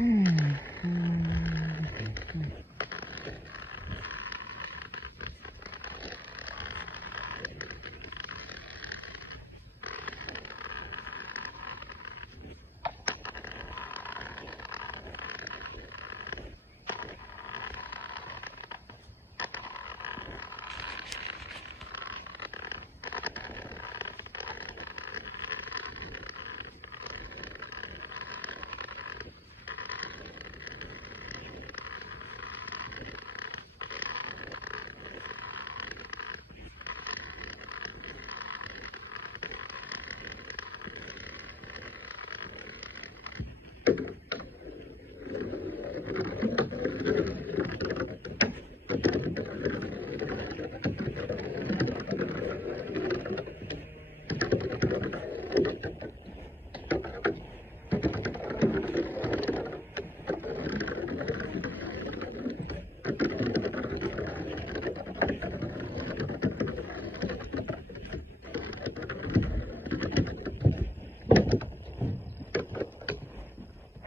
Hi.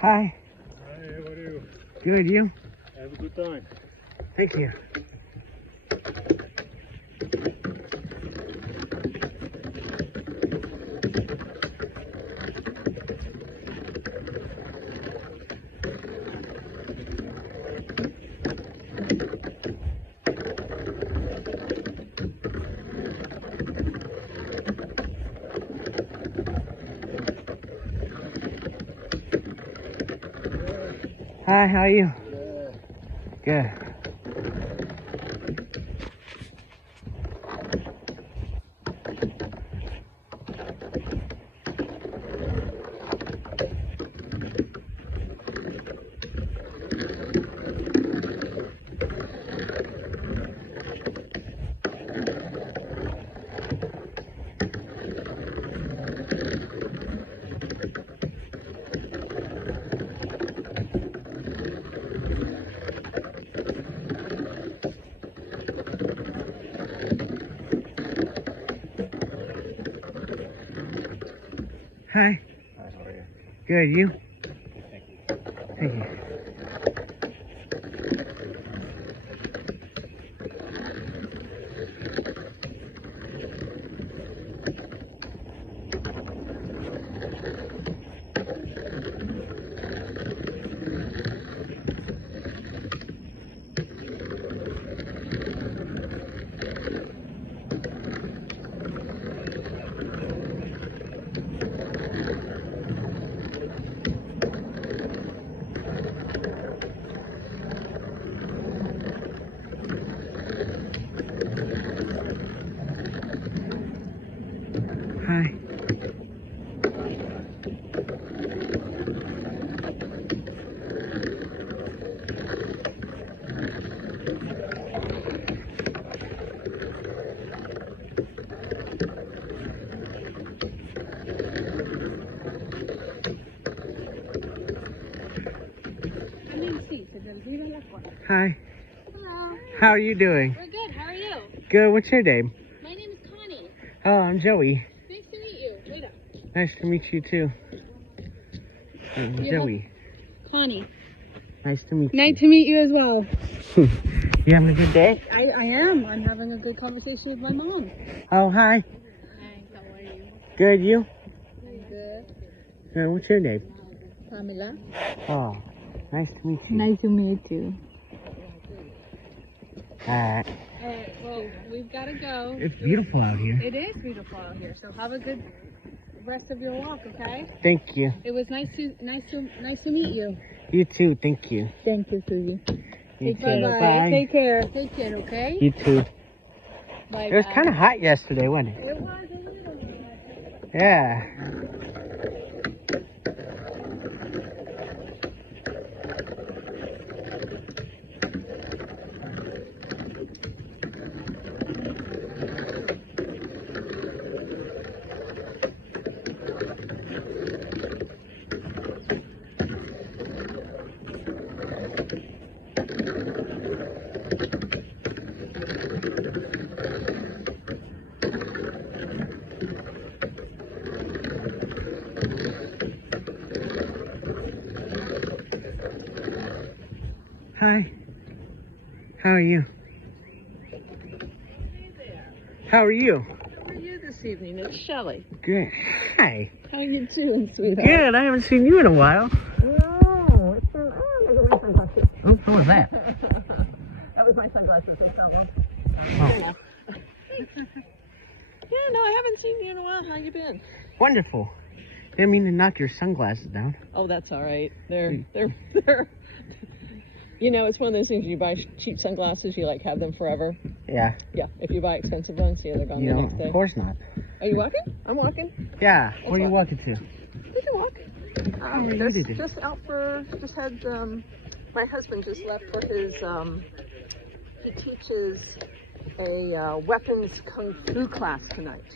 Hi, how are you? Good, you? Have a good time. Thank you. Hi, how are you? Good. Hi. Hi, how are you? Good, you? Thank you. Thank you. Hi. Hi. Hello. How are you doing? We're good. How are you? Good. What's your name? My name is Connie. Oh, I'm Joey. Nice to meet you. Wait up. Nice to meet you too. I'm Joey. Connie. Nice to meet Nice to meet you as well. you. You having a good day? I am. I'm having a good conversation with my mom. Oh, hi. Hi, how are you? Good, you? I'm good. Good. What's your name? Pamela. Oh, nice to meet you. Nice to meet you. Alright. Alright, well, we've got to go. It's beautiful out here. It is beautiful out here, so have a good rest of your walk, okay? Thank you. It was nice to meet you. You too. Thank you. Thank you, Susie. You Bye too. bye. Bye. Take care. Take care, okay? You too. Bye. It was kind of hot yesterday, wasn't it? It was a little bit. Yeah. Hi. How are you? How are you? How are you this evening? It's Shelley. Good. Hi. How you doing, sweetheart? Good. I haven't seen you in a while. No, it's been, look at my sunglasses. Oh, what was that? That was my sunglasses. I found them. Oh, Yeah, no, I haven't seen you in a while. How you been? wonderful. Didn't mean to knock your sunglasses down. Oh, that's all right. They're. You know, it's one of those things. You buy cheap sunglasses, you like have them forever. Yeah. Yeah. If you buy expensive ones, yeah, they're gone You the know, next day. of course not. Are you walking? I'm walking. Yeah. Where are you walking to? We can walk. are you today? Just out for. Just had. My husband just left for his. He teaches a weapons kung fu class tonight.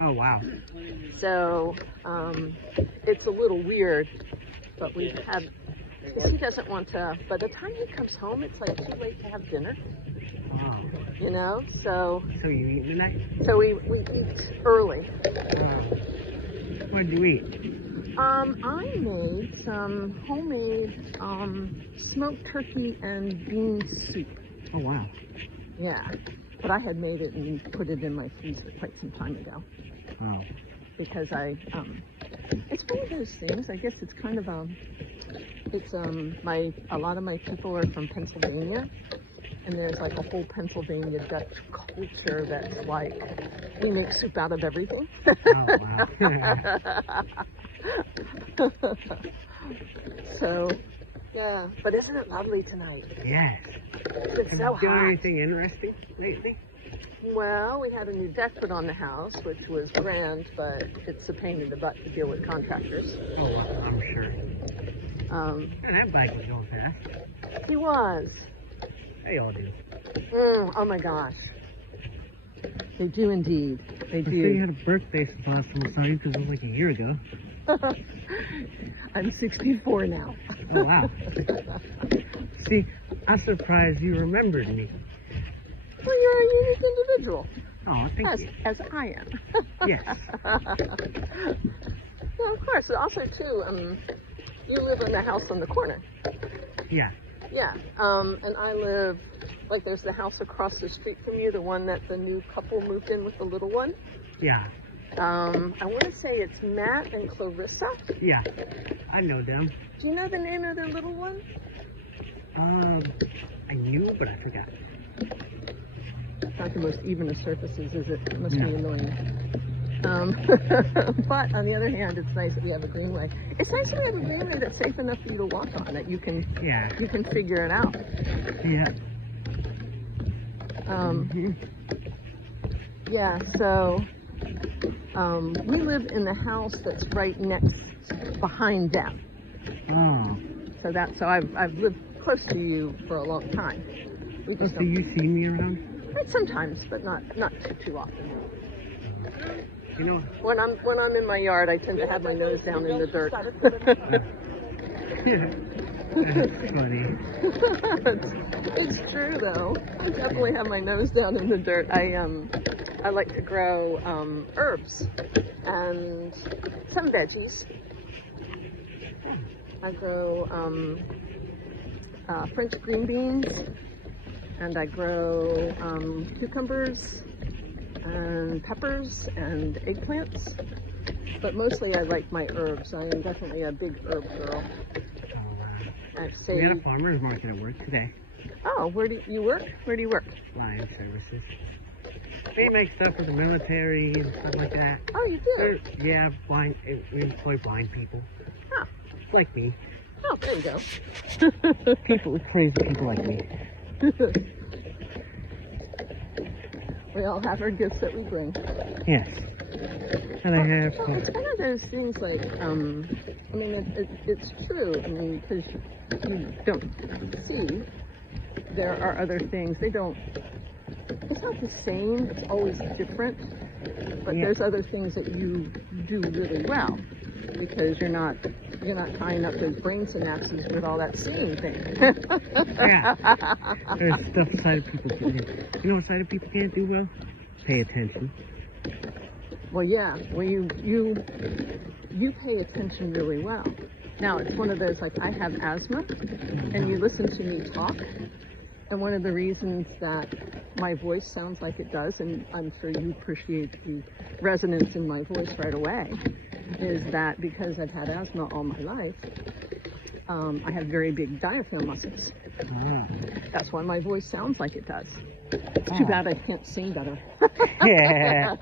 Oh, wow. So it's a little weird, but we've had, because he doesn't want to, by the time he comes home, it's like too late to have dinner, Oh. you know? So You eating tonight? we eat early. Oh. What did you eat? I made some homemade smoked turkey and bean soup. Oh, wow. Yeah, but I had made it and put it in my freezer quite some time ago. Oh. Because it's one of those things. I guess it's kind of a lot of my people are from Pennsylvania, and there's like a whole Pennsylvania Dutch culture that's like we make soup out of everything. Oh, wow. So, yeah. But isn't it lovely tonight? Yes. It's been Have so you done hot. anything interesting lately? Well, we had a new deck put on the house, which was grand, but it's a pain in the butt to deal with contractors. Oh, well, I'm sure. Um, Man, that bike was going fast. he was. They all do. Oh my gosh. They do indeed. They I say you do. had a birthday since last time I saw you because it was like a year ago. I'm 64 now. Oh, wow. See, I'm surprised you remembered me. Well, you're a unique individual, Oh, thank as, you. as I am. Yes. Yeah, of course. Also, too, you live in the house on the corner. Yeah. Yeah, and I live, like, there's the house across the street from you, the one that the new couple moved in with the little one. Yeah. I want to say it's Matt and Clarissa. Yeah. I know them. Do you know the name of their little one? I knew, but I forgot. Not the most even of surfaces, is it? It must No. be annoying. But on the other hand, it's nice that we have a greenway. It's nice that we have a greenway that's safe enough for you to walk on, that you can Yeah. figure it out. Yeah. Um, yeah, so we live in the house that's right behind them. Oh. So I've lived close to you for a long time. We Oh, just so don't, you see me around? sometimes, but not too often. You know, When I'm in my yard, I tend to have my nose down in the dirt. that's funny. It's true though. I definitely have my nose down in the dirt. I like to grow herbs and some veggies. I grow French green beans, and I grow cucumbers and peppers and eggplants. But mostly I like my herbs. I am definitely a big herb girl. I'd We say, had a farmer's market at work today. oh, where do you work? Where do you work? Lion Services. They make stuff for the military and stuff like that. Oh, you do? Yeah, we employ blind people. Huh. Like me. Oh, there you go. Crazy people like me. We all have our gifts that we bring. Yes. And I have. Well, it's one of those things like, I mean, it's true. I mean, because you don't see, there are other things. It's not the same, it's always different, but Yeah. there's other things that you do really well because you're not tying up those brain synapses with all that seeing thing. Yeah. There's stuff sighted people can't do. You know what sighted people can't do well? Pay attention. Well, yeah. Well, you pay attention really well. Now, it's one of those, like, I have asthma, and you listen to me talk, and one of the reasons that my voice sounds like it does, and I'm sure you appreciate the resonance in my voice right away, is that because I've had asthma all my life, I have very big diaphragm muscles. Ah. That's why my voice sounds like it does. It's too bad I can't sing better. Yeah.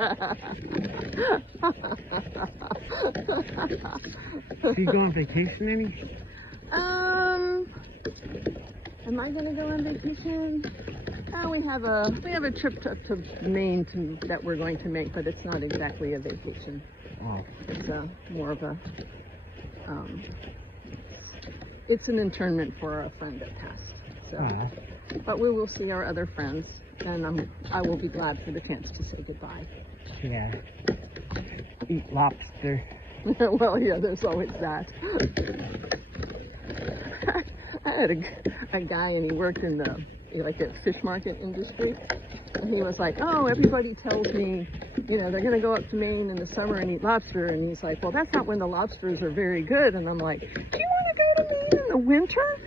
Do you go on vacation any? Am I gonna go on vacation? We have a trip to Maine that we're going to make, but it's not exactly a vacation. Oh. It's more of a it's an internment for a friend that passed. So, Ah. but we will see our other friends, and I will be glad for the chance to say goodbye. Yeah. Eat lobster. Well, yeah, there's always that. I had a guy, and he worked in the fish market industry, and he was like, "Oh, everybody tells me, they're going to go up to Maine in the summer and eat lobster," and he's like, "Well, that's not when the lobsters are very good." And I'm like, "Do you want to go to Maine in the winter?"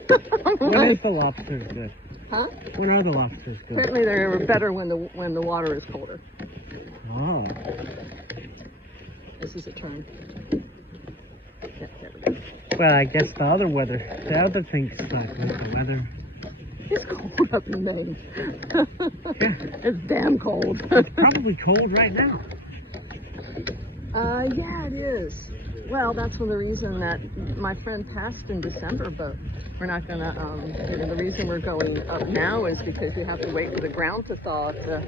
When is the lobsters good? Huh? When are the lobsters good? Apparently, they're better when the water is colder. Oh. This is a turn. Yeah, there we go. Well, I guess the other things suck with the weather. It's cold up in Maine. Yeah. It's damn cold. It's probably cold right now. Yeah, it is. Well, that's one of the reason that my friend passed in December, but we're not gonna, the reason we're going up now is because you have to wait for the ground to thaw to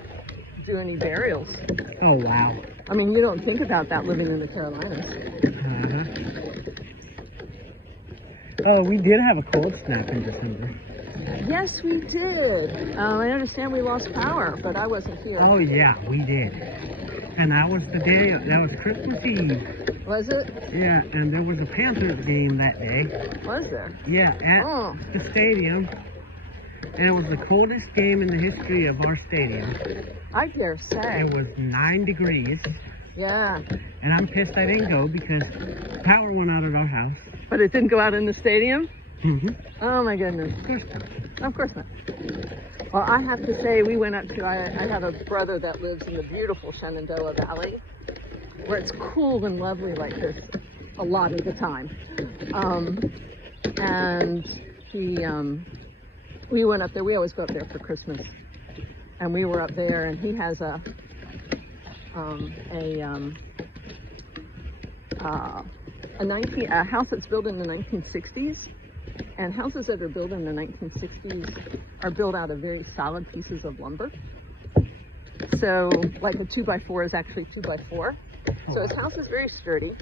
do any burials. Oh, wow. I mean, you don't think about that living in the Carolinas. Uh-huh. Oh, we did have a cold snap in December. Yes, we did. I understand we lost power, but I wasn't here. Oh, yeah, we did. And that was the day, that was Christmas Eve. Was it? Yeah, and there was a Panthers game that day. Was there? Yeah, at Oh. the stadium. And it was the coldest game in the history of our stadium. I dare say. It was 9 degrees. Yeah. And I'm pissed I didn't go because power went out at our house. But it didn't go out in the stadium? Mm-hmm. Oh my goodness. Of course not. Of course not. Well, I have to say, we went up to, I have a brother that lives in the beautiful Shenandoah Valley, where it's cool and lovely like this a lot of the time. And we went up there, we always go up there for Christmas. And we were up there, and he has a house that's built in the 1960s. And houses that are built in the 1960s are built out of very solid pieces of lumber. So, like a 2x4 is actually 2x4. So his house is very sturdy,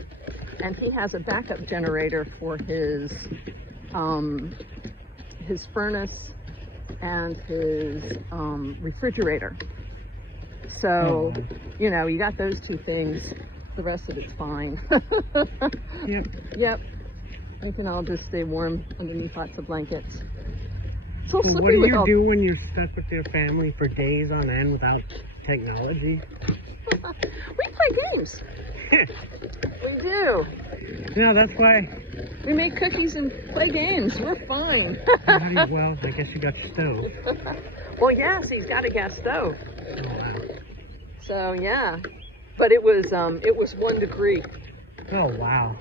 and he has a backup generator for his furnace and his refrigerator. So, you got those two things. The rest of it's fine. Yep. Yep. We can all just stay warm underneath lots of blankets. So So what do you do when you're stuck with your family for days on end without technology? We play games. We do. That's why. We make cookies and play games. We're fine. Well, I guess you got your stove. Well, yes, he's got a gas stove. Oh, wow. So yeah, but it was 1 degree. Oh, wow.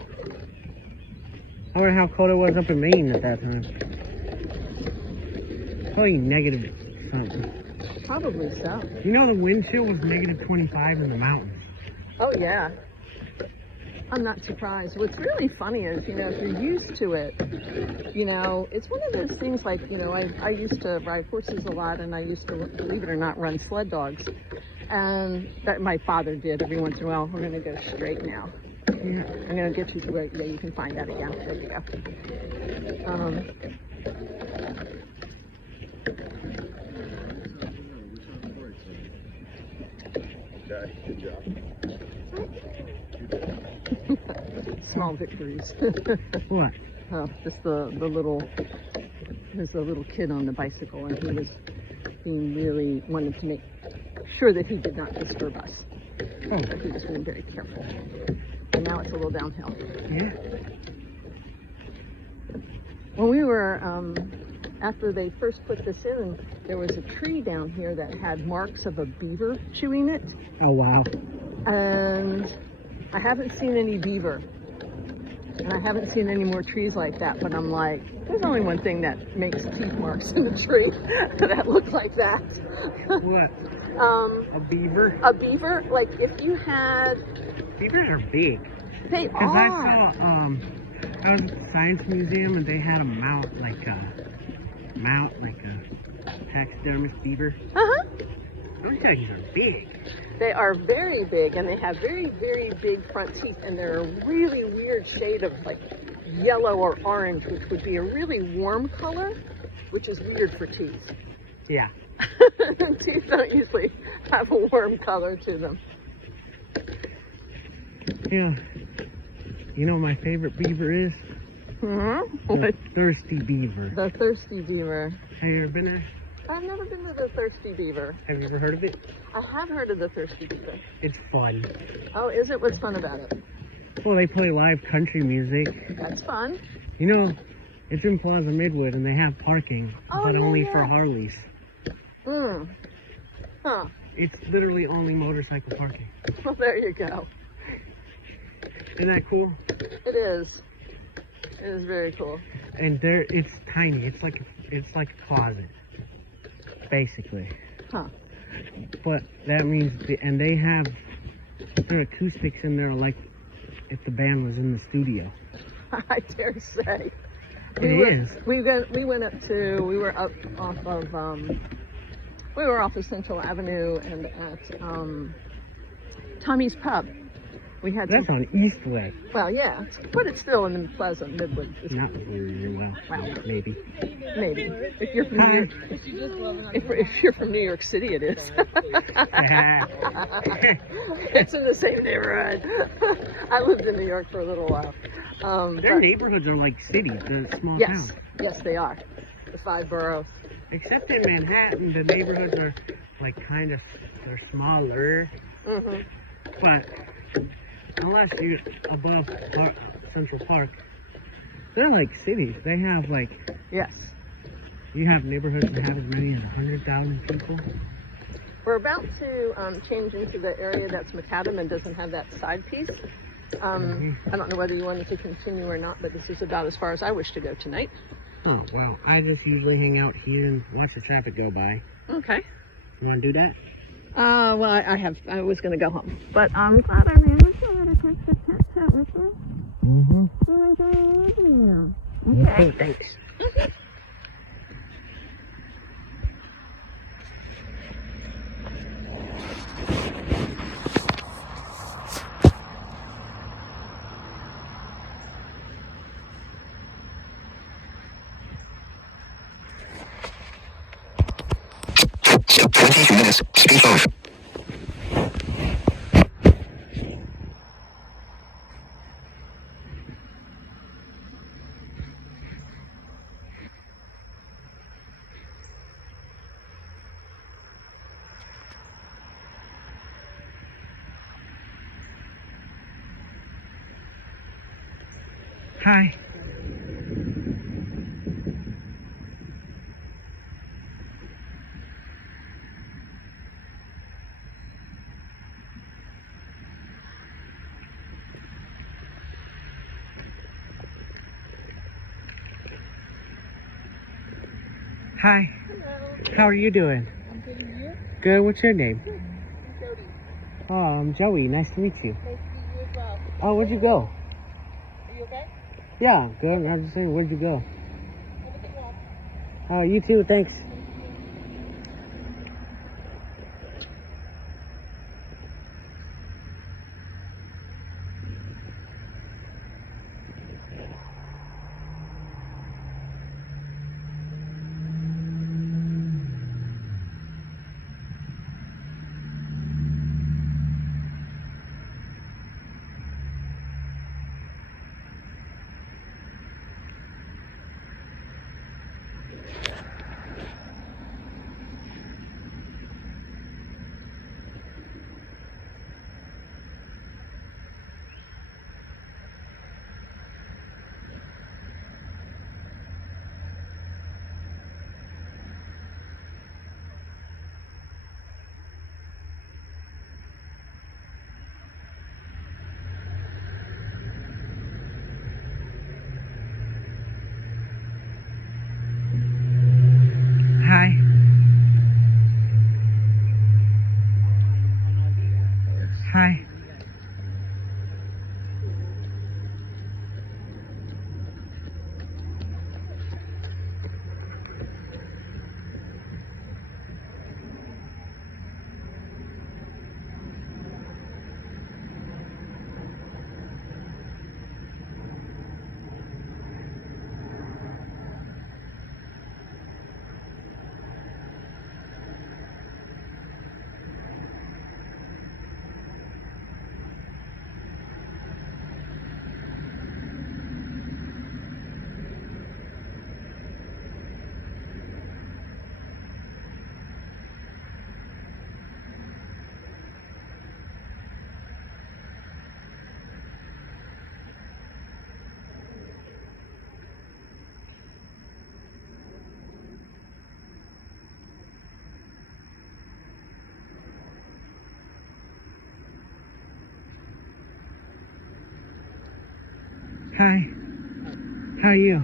I wonder how cold it was up in Maine at that time. Probably negative something. Probably so. The wind chill was negative 25 in the mountains. Oh yeah. I'm not surprised. What's really funny is, if you're used to it, it's one of those things like, I used to ride horses a lot, and I used to, believe it or not, run sled dogs. And that my father did every once in a while. We're going to go straight now. Yeah. I'm going to get you to where you can find that again. There you go. Good job. Small victories. What? Just the little, there's a little kid on the bicycle, and he was being really, wanted to make sure that he did not disturb us. Oh. He was being very careful. And now it's a little downhill. Yeah. when we were, after they first put this in, there was a tree down here that had marks of a beaver chewing it. Oh, wow. And I haven't seen any beaver. And I haven't seen any more trees like that, but I'm like, there's only one thing that makes teeth marks in a tree that look like that. What? A beaver? A beaver? Like if you had... Beavers are big. They Because are. I saw, I was at the Science Museum and they had a mount, like a taxidermist beaver. Uh-huh. Those things are big. They are very big, and they have very, very big front teeth, and they're a really weird shade of like yellow or orange, which would be a really warm color, which is weird for teeth. Yeah. Teeth don't usually have a warm color to them. Yeah. You know what my favorite beaver is? Mm-hmm. The thirsty beaver. The thirsty beaver. Have you ever been there? I've never been to the thirsty beaver. Have you ever heard of it? I have heard of the thirsty beaver. It's fun. Oh, is it? What's fun about it? Well, they play live country music. That's fun. You know, it's in Plaza Midwood and they have parking, Oh, but yeah, only yeah. for Harleys. Hmm. Huh. It's literally only motorcycle parking. Well, there you go. Isn't that cool? It is. It is very cool. And it's tiny. It's like a closet, basically. Huh. But that means, and they have their acoustics in there like if the band was in the studio. I dare say. It is. We went up to, we were up off of, we were off of Central Avenue and at Tommy's Pub. We had That's on Eastway. well, yeah, but it's still in the Plaza Midwood. Not very well. Maybe. Maybe. If you're from Hi. New York, if you're from New York City, it is. It's in the same neighborhood. I lived in New York for a little while. Their but- neighborhoods are like cities. They're small yes, towns. yes, they are. The 5 boroughs. Except in Manhattan, the neighborhoods are like they're smaller. Mm-hmm. But unless you're above Central Park, they're like cities. They have like, Yes. you have neighborhoods that have as many as 100,000 people. We're about to change into the area that's macadam and doesn't have that side piece. I don't know whether you wanted to continue or not, but this is about as far as I wish to go tonight. Oh, wow. I just usually hang out here and watch the traffic go by. Okay. You want to do that? Well, I was going to go home, but I'm glad I managed to let a quick chat with you. Mm-hmm. You enjoy your evening now. Okay, thanks. Hi. Hi. Hello. How are you doing? I'm good, and you? Good. What's your name? Jody. Oh, I'm Joey. Nice to meet you. Nice to meet you as well. Oh, where'd you go? Are you okay? Yeah, good. I was just saying, where'd you go? Have a good walk. Oh, you too. Thanks. Hi. How are you?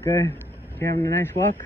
Good. You having a nice walk?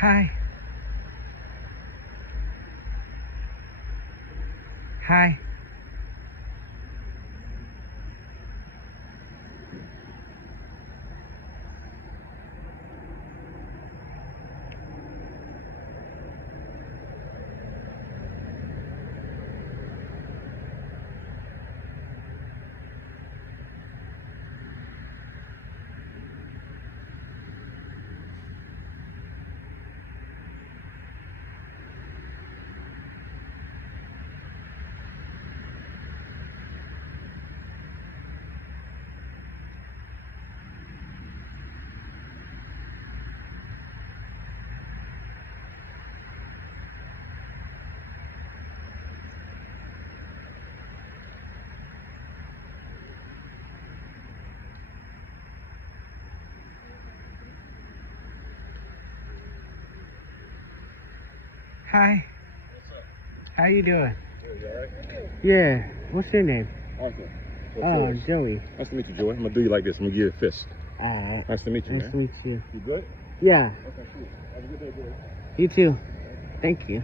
Hi. Hi. Hi. How you doing? Yeah. What's your name? Arthur. Oh, Joey. Nice to meet you, Joey. I'm gonna do you like this. I'm gonna give you a fist. Alright. Nice to meet you, Nice man. to meet you. You good? Yeah. Okay, cool. Have a good day, Joey. You too. Thank you.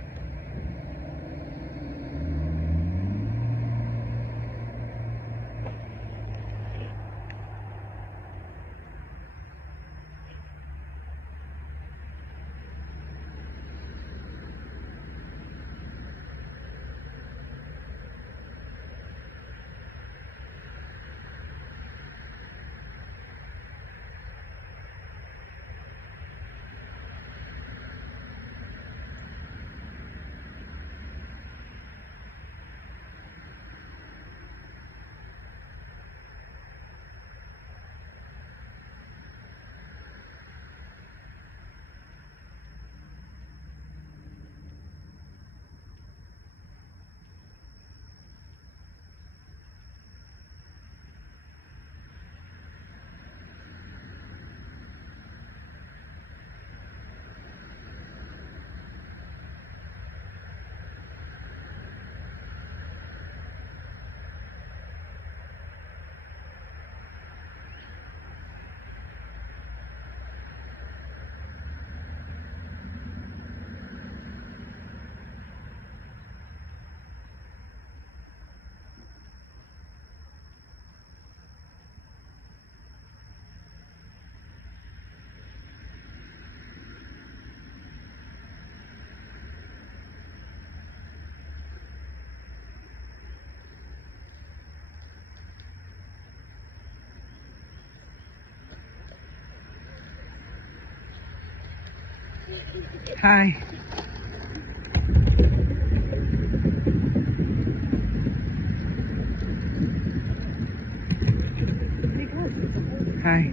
Hi. Hi.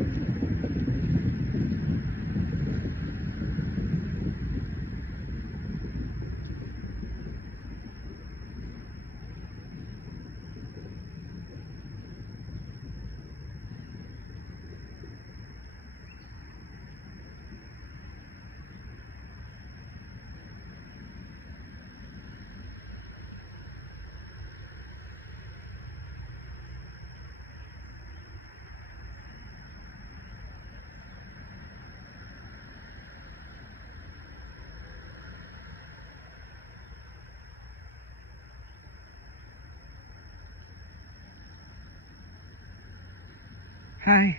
Hi.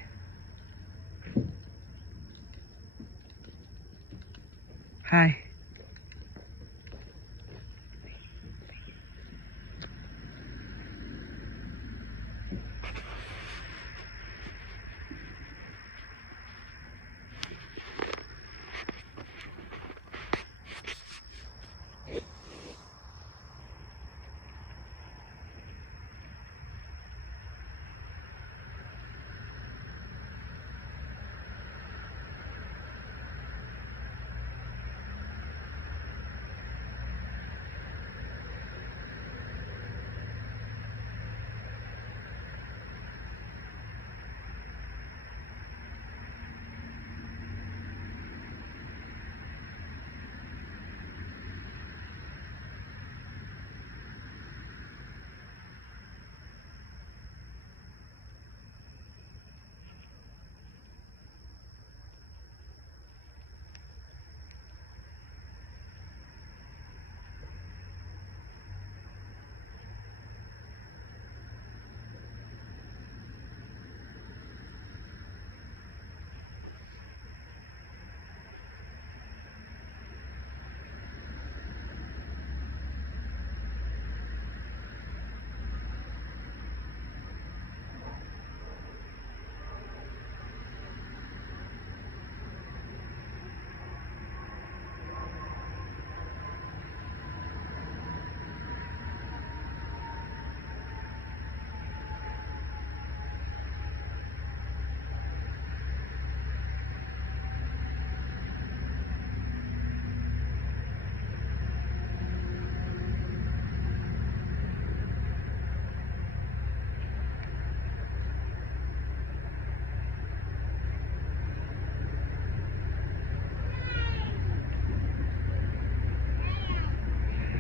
Hi.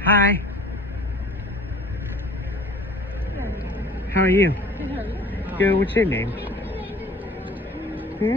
Hi. How are you? Good. What's your name? Hmm?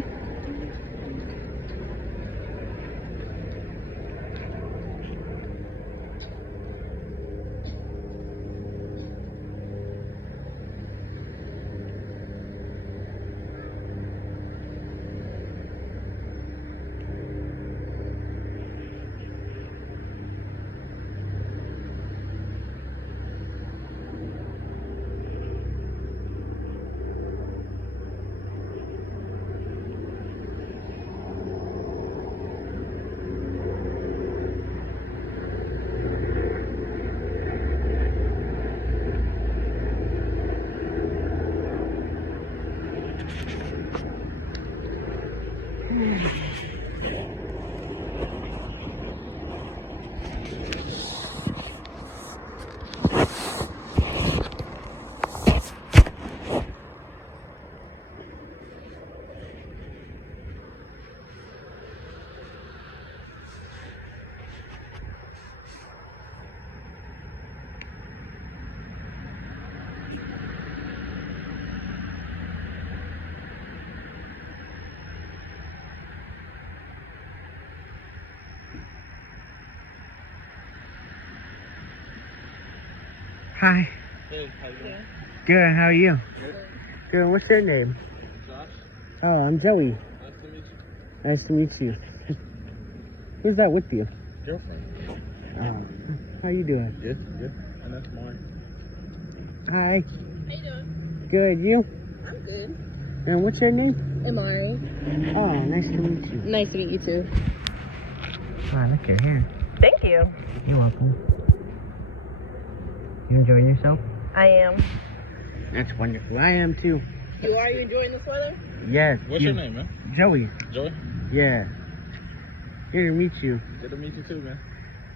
Hi. Hey, how you doing? Good. How are you? Good. Good. What's your name? Josh, Oh, I'm Joey. nice to meet you. Nice to meet you. Who's that with you? Girlfriend. Oh, how you doing? Good, good. And that's mine. Hi. How you doing? Good. You? I'm good. And what's your name? Amari. Oh, nice to meet you. Nice to meet you too. Wow, look at here. Thank you. You're welcome. You enjoying yourself? I am. That's wonderful. I am too. Are you enjoying this weather? Yes. What's your name, man? Joey. Joey? Yeah. Here to meet you. Good to meet you too, man.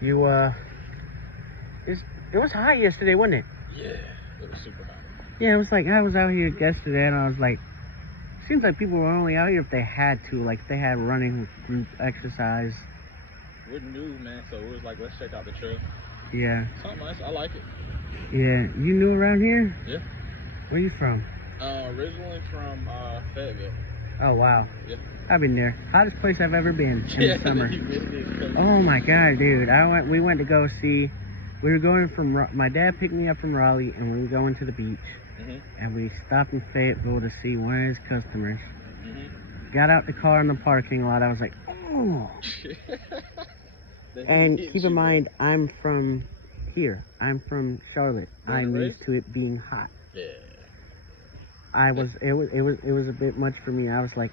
You, it was hot yesterday, wasn't it? Yeah, it was super hot. Yeah, it was like, I was out here yesterday and I was like, seems like people were only out here if they had to, like if they had running group exercise. We're new, man, so it was like, let's check out the trail. Yeah. Something nice. I like it. Yeah. You new around here? Yeah. Where you from? Originally from Fayetteville. Oh, wow. Yeah. I've been there. Hottest place I've ever been in the summer. You missed it. Oh my God, dude. We went to go see, we were going from, my dad picked me up from Raleigh and we were going to the beach. and we stopped in Fayetteville to see one of his customers. Mm-hmm. Got out the car in the parking lot. I was like, oh. And keep in mind, I'm from here. I'm from Charlotte. I'm used to it being hot. Yeah. It was a bit much for me. I was like,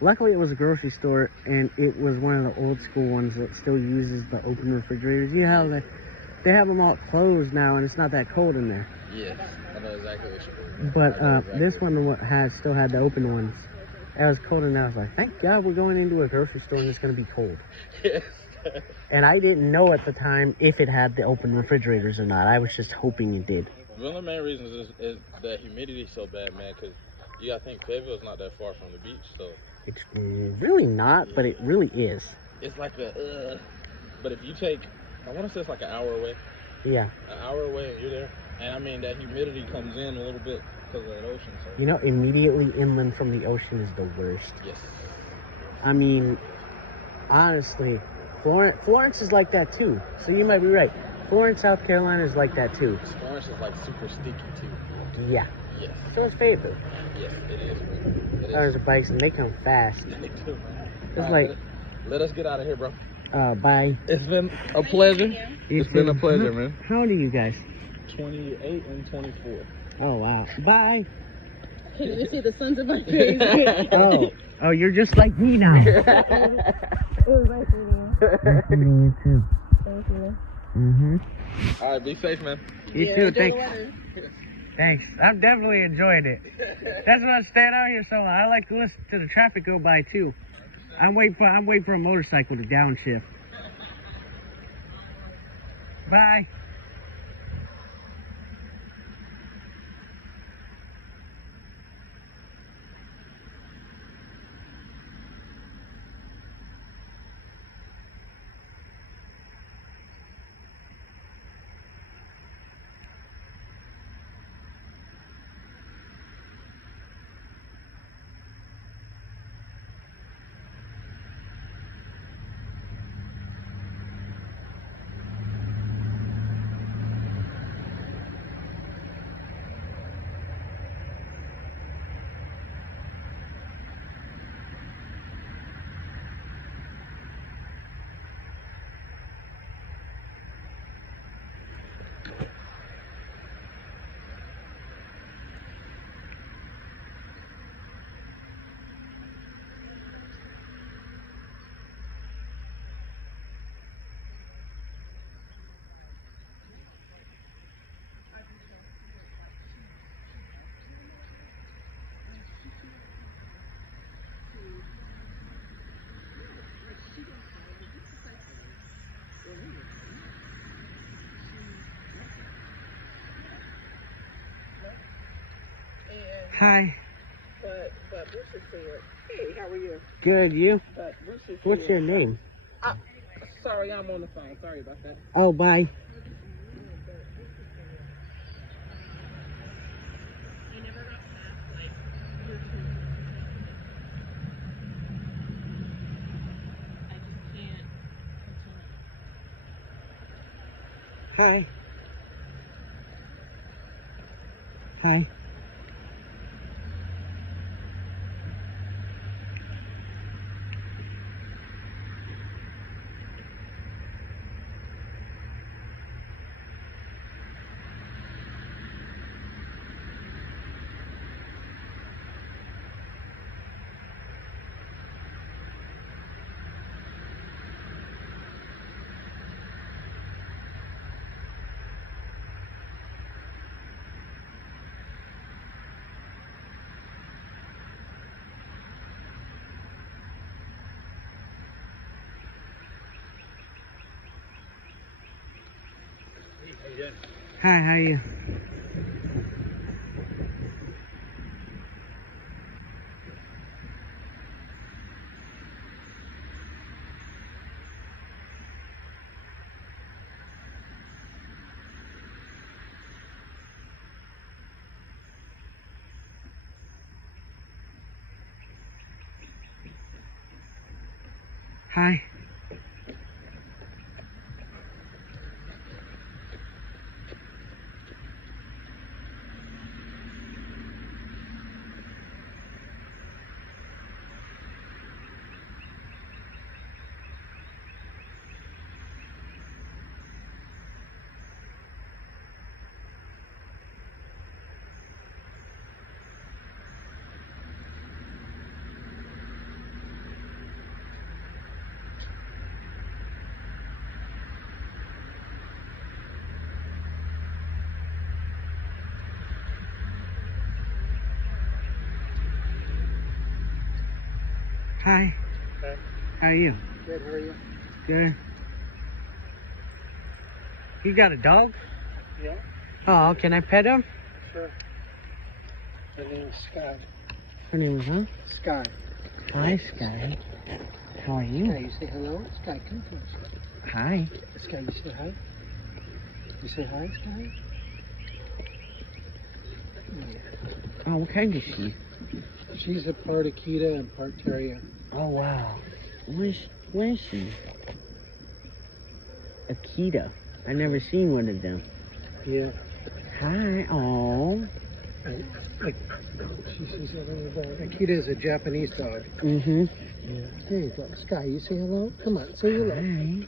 luckily it was a grocery store, and it was one of the old school ones that still uses the open refrigerators. You know how they have them all closed now, and it's not that cold in there. Yes, I know exactly what you mean. But this one still had the open ones. It was cold, and I was like, thank God we're going into a grocery store and it's going to be cold. Yes. And I didn't know at the time if it had the open refrigerators or not. I was just hoping it did. One of the main reasons is that humidity is so bad, man, because you gotta think Fayetteville's not that far from the beach, so. It's really not, but it really is. It's like but if you take, I want to say it's like an hour away. Yeah. An hour away and you're there. And I mean, that humidity comes in a little bit because of that ocean, so. You know, immediately inland from the ocean is the worst. Yes. I mean, honestly, Florence is like that too. So you might be right. Florence, South Carolina is like that too. Florence is like super sticky too. Yeah. Yes. So is Fayetteville. Yes, it is, man. It Cars and bikes, and they come fast. They do, man. It's All like, right, let us get out of here, bro. bye. It's been a pleasure. It's been a pleasure, man. How old are you guys? 28 and 24. Oh, wow. Bye. You see the sons of my face. Oh, you're just like me now. It was nice meeting you. Nice meeting you too. Thank you. Mm-hmm. All right, be safe, man. You too, thanks. Thanks. I'm definitely enjoying it. That's why I stand out here so long. I like to listen to the traffic go by too. I'm waiting for a motorcycle to downshift. Bye. Hi. But Bruce is here. Hey, how are you? Good, you? But Bruce is What's here. your name? Sorry, I'm on the phone. Sorry about that. Oh, bye. Hi. Hi. Hi, how are you? Hi. Hi. Hi. How are you? Good, how are you? Good. You got a dog? Yeah, Oh, can I pet him? sure. Her name is Sky. Her name is, huh? Sky. Hi, Sky. How are Sky, you? you say hello? Sky, come close. Hi. Sky, you say hi? You say hi, Sky? Oh, what kind is she? She's a part Akita and part Terrier. Oh, wow. Where is she? Akita. I never seen one of them. Yeah. Hi. Oh. She's a little dog. Akita is a Japanese dog. Mm-hmm. Yeah. There you go. Sky, you say hello? Come on, say hello. Hi.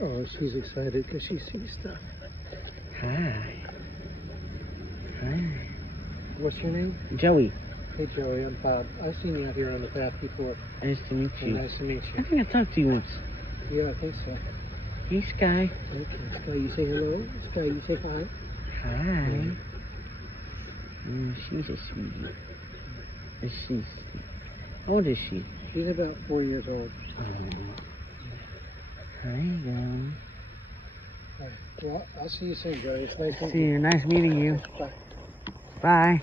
Oh, she's excited because she sees stuff. Hi. Hi. What's your name? Joey. Hey, Joey, I'm Bob. I've seen you out here on the path before. Nice to meet Oh, you. nice to meet I you. think I talked to you once. Yeah, I think so. Hey, Sky. Okay, Sky, you say hello? Sky, you say hi? Hi. She's a sweetie. Is she? How old is she? She's about 4 years old. Oh. Hi, girl. Well, I'll see you soon, Joey. It's nice See meeting you. you. Nice meeting you. Bye. Bye.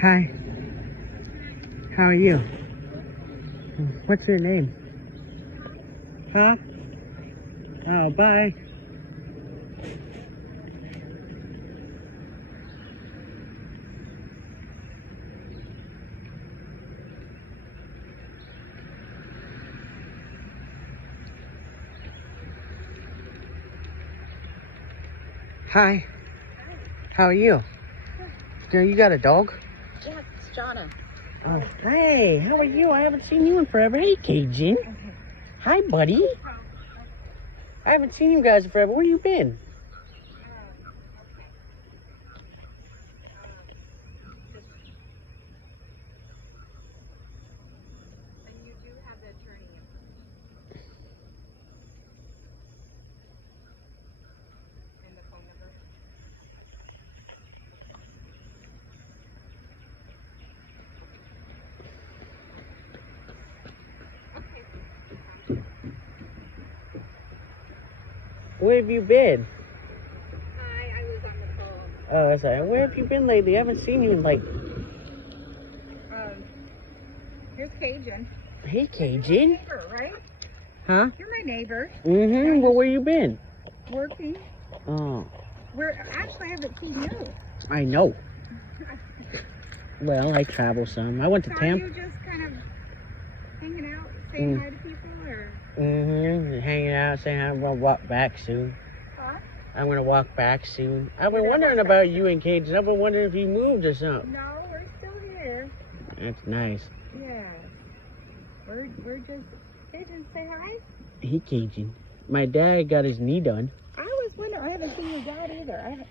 Hi. How are you? What's your name? Huh? Oh, bye. Hi. How are you? Girl, you got a dog? Yeah, it's Jonna. Oh, hey, how are you? I haven't seen you in forever. Hey, Cajun. Hi, buddy. I haven't seen you guys in forever. Where you been? And you do have the attorney and the phone number. Where have you been? Hi, I was on the phone. Oh, that's all right. Where have you been lately? I haven't seen you in like... Here's Cajun. Hey, You're my Cajun. neighbor, right? Huh? You're my neighbor. Mm-hmm. Well, where you been? Working. Oh, I haven't seen you. I know. Well, I travel some. I went to So are Tampa. you just kind of hanging out, saying hi to people, or? Mm-hmm. Hanging out, saying I'm gonna walk back soon. Huh? I'm gonna walk back soon. I've been You're gonna wondering walk about you and Cajun. I've been wondering if you moved or something. No, we're still here. That's nice. Yeah. We're just. Cajun, say hi. Hey, Cajun. My dad got his knee done. I was wondering. I haven't seen your dad either.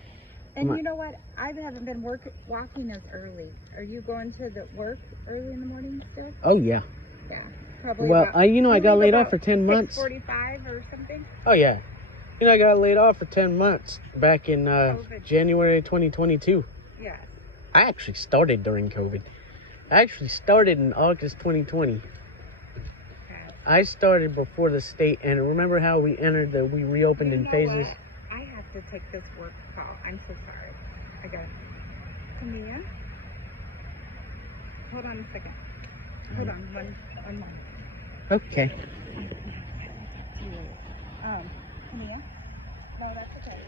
And My- you know what? I haven't been walking as early. Are you going to the work early in the morning still? Oh, yeah. Yeah. Probably. Well, about, I you got leave laid off about for 10 months. 6:45 or something. Oh, yeah. I got laid off for 10 months back in COVID. January 2022. Yeah. I actually started during COVID. I actually started in August 2020. Okay. I started before the state, and remember how we reopened in You know phases? what? I have to take this work call. I'm so sorry. I got Tamia? Hold on a second. Hold on one moment. Okay. Tamia? No, that's okay.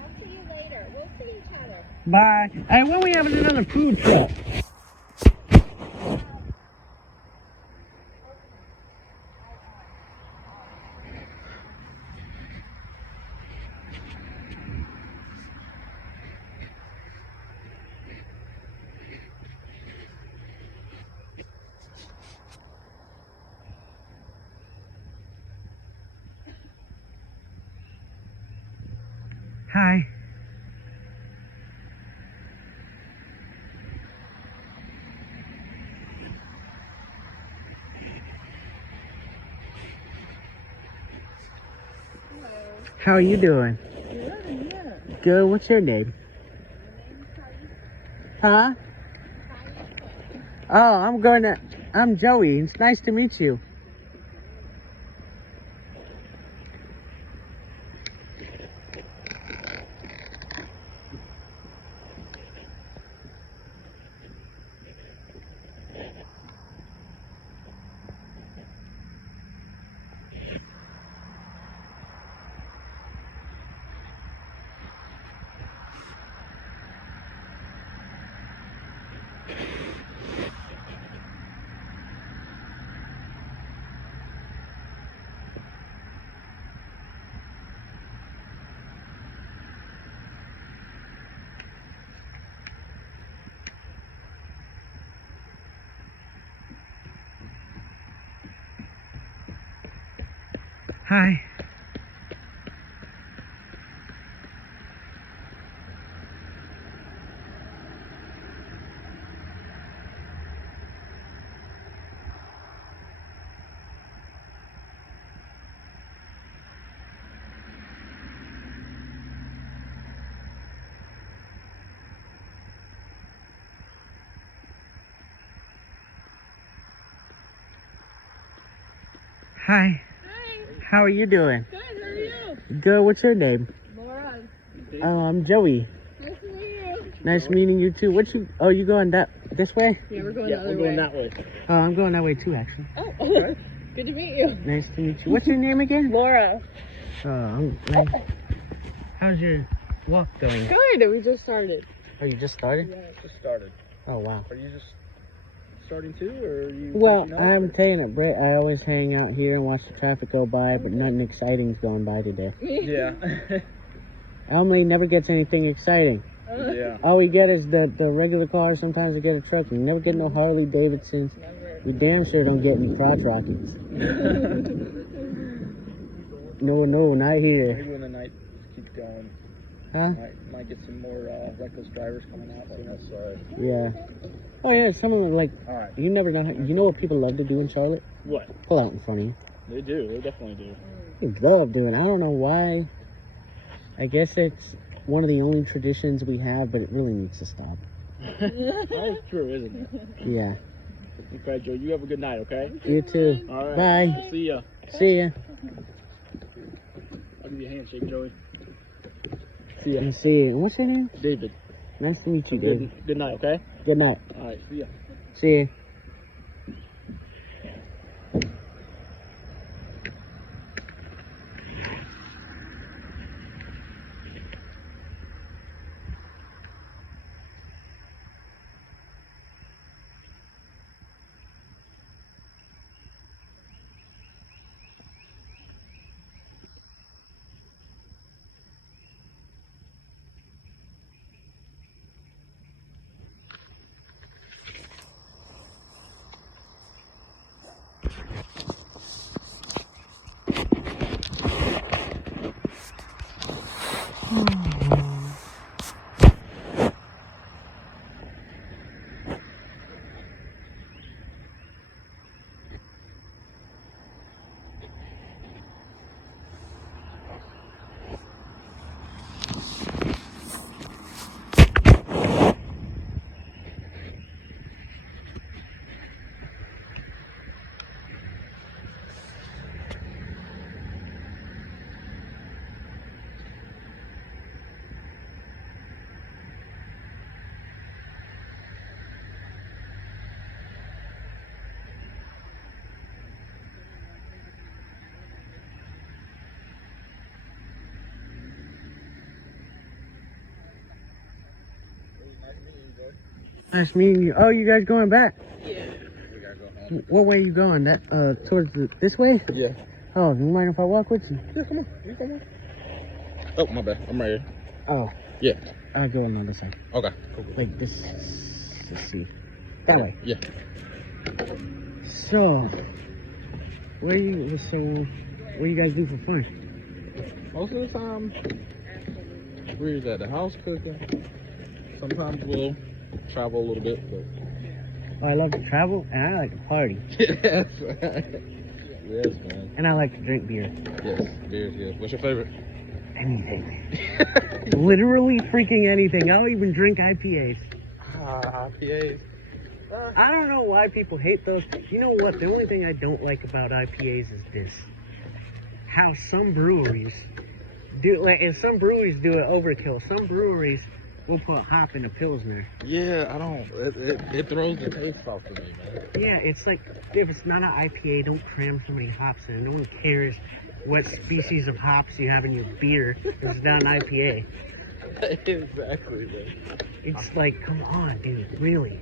I'll see you later. We'll see each other. Bye. Hey, when we having another food truck? Hi. How are you doing? Good, yeah. Good. What's your name? Huh? Oh, I'm Joey. It's nice to meet you. Hi. Hi. Hi. How are you doing? Good. How are you? Good. What's your name? Laura. Oh, I'm Joey. Nice to meet you. Nice meeting you too. You going this way? Yeah, we're going the other way. way. Oh, I'm going that way too, actually. Oh, good to meet you. Nice to meet you. What's your name again? Laura. Nice. How's your walk going? Good. We just started. Oh, you just started? Yeah. Just started. Oh, wow. Are you just starting too, or are you? Well, catching up, I'm or- taking it, Brett. I always hang out here and watch the traffic go by, but nothing exciting's going by today. Yeah. Emily never gets anything exciting. Yeah. All we get is the regular cars. Sometimes we get a truck. We never get no Harley Davidsons. Never. We damn sure don't get any crotch rockets. No, not here. Maybe when the night keeps going, Huh? might get some more reckless drivers coming out soon. That's Yeah. Oh yeah, some of them like all right. you never know. You know what people love to do in Charlotte? What? Pull out in front of you. They do. They definitely do. They love doing it. I don't know why. I guess it's one of the only traditions we have, but it really needs to stop. That's true, isn't it? Yeah. Okay, Joe. You have a good night. Okay. You too. All right. Bye. See ya. See ya. I'll give you a handshake, Joey. See ya. See ya. What's your name? David. Nice to meet you, David. Good night. Okay. Good night. All right. See ya. See ya. Nice meeting you. Oh, you guys going back? Yeah. We gotta go home. What way you going? That towards this way? Yeah. Oh, you mind if I walk with you? Yeah, come on. You come on. Oh, my bad. I'm right here. Oh. Yeah. I'll go on the other side. Okay. Cool. Like this. Let's see. That way. Yeah. So, what do you guys do for fun? Most of the time, we're at the house cooking. Sometimes we'll travel a little bit, but Oh, I love to travel and I like to party. yes, yes, man. And I like to drink beer. Yes, beer's good. What's your favorite? Anything. Literally freaking anything. I'll even drink IPAs. IPAs. I don't know why people hate those. You know what? The only thing I don't like about IPAs is this. How some breweries do, like, and some breweries do it overkill. Some breweries will put hop in a Pilsner. Yeah, I don't. It throws the taste off to me, man. Yeah, it's like, if it's not an IPA, don't cram so many hops in it. No one cares what species of hops you have in your beer if it's not an IPA. Exactly, man. It's like, come on, dude, really?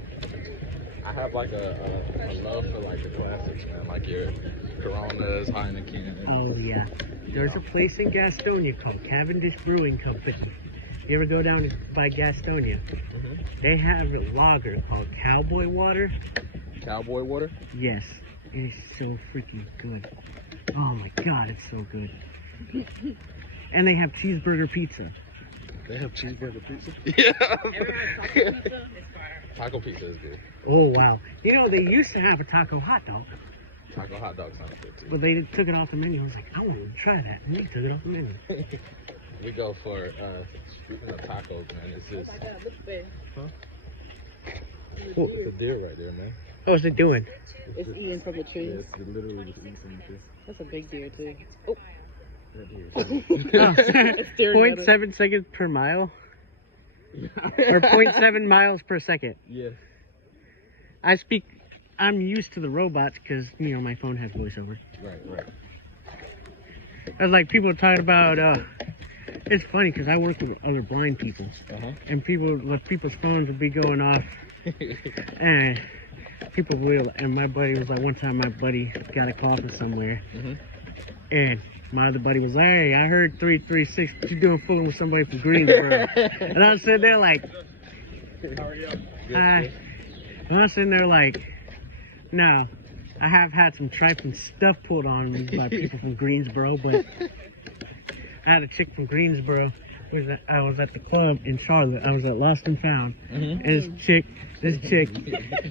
I have like a love for like the classics, man. Like your Coronas, Heineken. Oh, yeah. There's a place in Gastonia called Cavendish Brewing Company. You ever go down by Gastonia? Mhm. They have a lager called Cowboy Water. Cowboy water. Yes, it is so freaking good. Oh my god, it's so good. And they have cheeseburger pizza. They have cheeseburger pizza. Yeah. Taco pizza is good. Oh wow. You know, they used to have a taco hot dog, Taco hot dog sounds good too. but they took it off the menu. I was like, I want to try that. And they took it off the menu. We go for speaking of tacos, man. It's just it's a deer right there, man. What was it doing? It's eating from the Yeah, trees. it's literally just eating some shit. That's a big deer too. Oh, That deer. Oh, staring at it. 0.7 seconds per mile? Or 0.7 miles per second? Yes. I'm used to the robots because, you know, my phone has voiceover. Right. I was like, people are talking about, it's funny because I work with other blind people. Uh-huh. And people's phones would be going off. And people will, and my buddy was like, one time my buddy got a call from somewhere. Mhm. And my other buddy was like, hey, I heard 336, what you doing fooling with somebody from Greensboro? And I was sitting there like, hi. And I was sitting there like, no, I have had some trifling stuff pulled on me by people from Greensboro, but I had a chick from Greensboro. I was at the club in Charlotte. I was at Lost and Found. Mhm. And this chick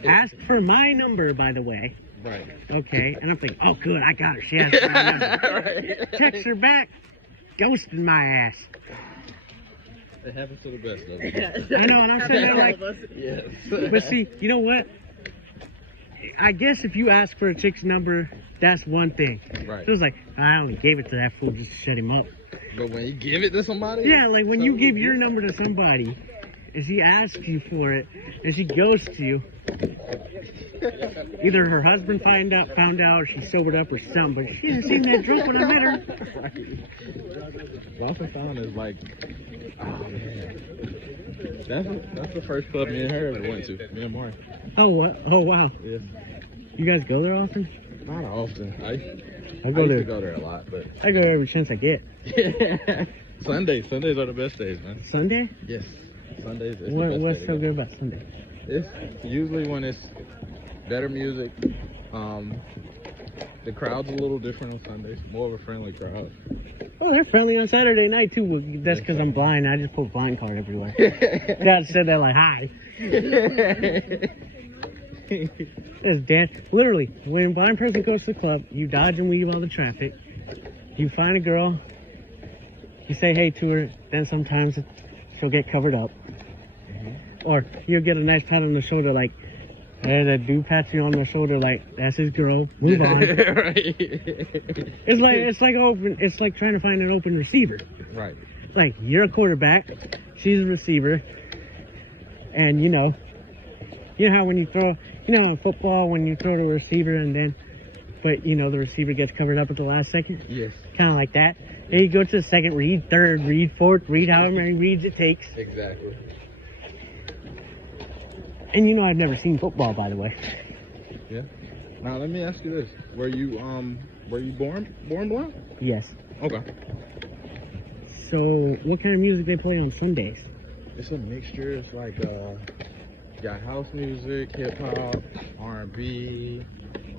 asked for my number, by the way. Right. Okay, and I'm thinking, oh good, I got her. She has my number. Right. Text her back, ghosting my ass. It happens to the best of us. I know, and I'm sitting there like, Yes. but see, you know what? I guess if you ask for a chick's number, that's one thing. Right. So it's like, I only gave it to that fool just to shut him up. But when you give it to somebody, Yeah, like when you totally give your different. number to somebody, and she asks you for it, and she ghosts you, either her husband found out, or she sobered up or something, but she didn't seem that drunk when I met her. Right. Lost and Found is like, oh man, that's the first club me and her ever went to. Me and Mark. Oh, what? Oh, wow. Yeah. You guys go there often? Not often. I I used go to there. go there a lot, but I go every chance I get. Sundays are the best days, man. Sunday? Yes. Sundays is the What, best what's day so to good about Sunday? go. It's usually when it's better music. The crowd's a little different on Sundays. More of a friendly crowd. Oh, they're friendly on Saturday night too. Well, that's because I'm blind. I just put blind card everywhere. God said that like, hi. It's Dan. Literally, when a blind person goes to the club, you dodge and weave all the traffic. You find a girl. You say hey to her. Then sometimes she'll get covered up. Or you'll get a nice pat on the shoulder like, hey, that dude pats you on the shoulder like, that's his girl. Move on. Right. It's like trying to find an open receiver. Right. Like, you're a quarterback, she's a receiver, and you know how when you throw, in football when you throw to a receiver but the receiver gets covered up at the last second? Yes. Kind of like that. Then you go to the second read, third read, fourth read, however many reads it takes. Exactly. And you know, I've never seen football, by the way. Yeah. Now let me ask you this: Were you born blind? Yes. Okay. So, what kind of music they play on Sundays? It's a mixture. It's like got house music, hip hop, R&B,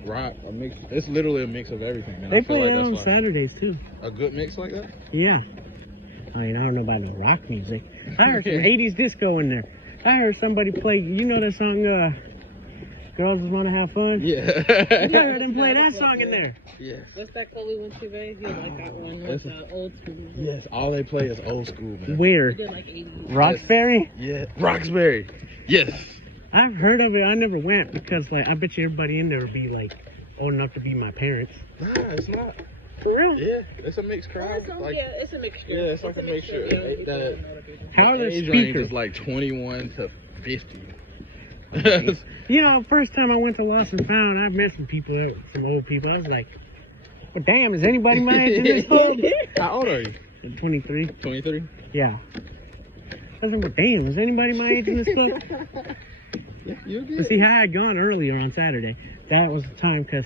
rock. A mix. It's literally a mix of everything, man. They I feel play like it on that's Saturdays too. a good mix like that. Yeah. I mean, I don't know about no rock music. I heard some 80s disco in there. I heard somebody play, you know that song, Girls Just Wanna Have Fun? Yeah. I heard them play that song in there. Yeah. What's that called when she made? You like that one with old school music. Yes. All they play is old school, man. Where? We did like 80s. Roxbury? Yeah. Roxbury. Yes. I've heard of it. I never went because, like, I bet you everybody in there would be, like, old enough to be my parents. Nah, it's not. For real? Yeah, it's a mixed crowd. Like, Yeah, it's a mixture. yeah, it's like a mixture. How are the age range speakers? is like 21 to 50. You know, first time I went to Lost and Found, I met some people, some old people. I was like, well, damn, is anybody my age in this club? How old are you? 23. 23? Yeah. I was like, well, damn, is anybody my age in this club? Yeah, you're But good. see, I had gone earlier on Saturday. That was the time because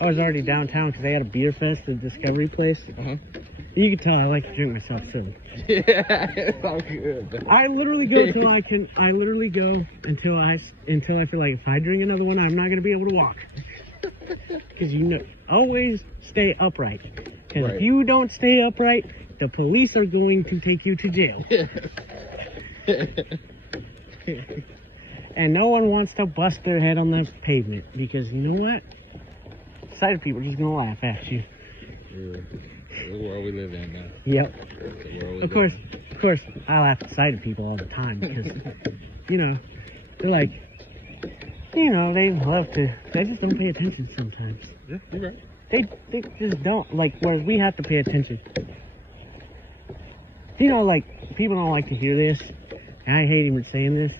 I was already downtown because they had a beer fest at Discovery Place. Uh-huh. You can tell I like to drink myself silly. Yeah, it's all good. I literally go until I can. I literally go until I feel like if I drink another one, I'm not gonna be able to walk. Because you know, always stay upright. Because Right. if you don't stay upright, the police are going to take you to jail. And no one wants to bust their head on the pavement because you know what? Sighted people are just gonna laugh at you. Yeah. The world we live in now. Yep. The world we Of live course, I laugh at sighted people all the time because, you know, they're like, you know, they just don't pay attention sometimes. in. Yeah, you're right. They just don't, like, whereas we have to pay attention. You know, like, people don't like to hear this, and I hate even saying this.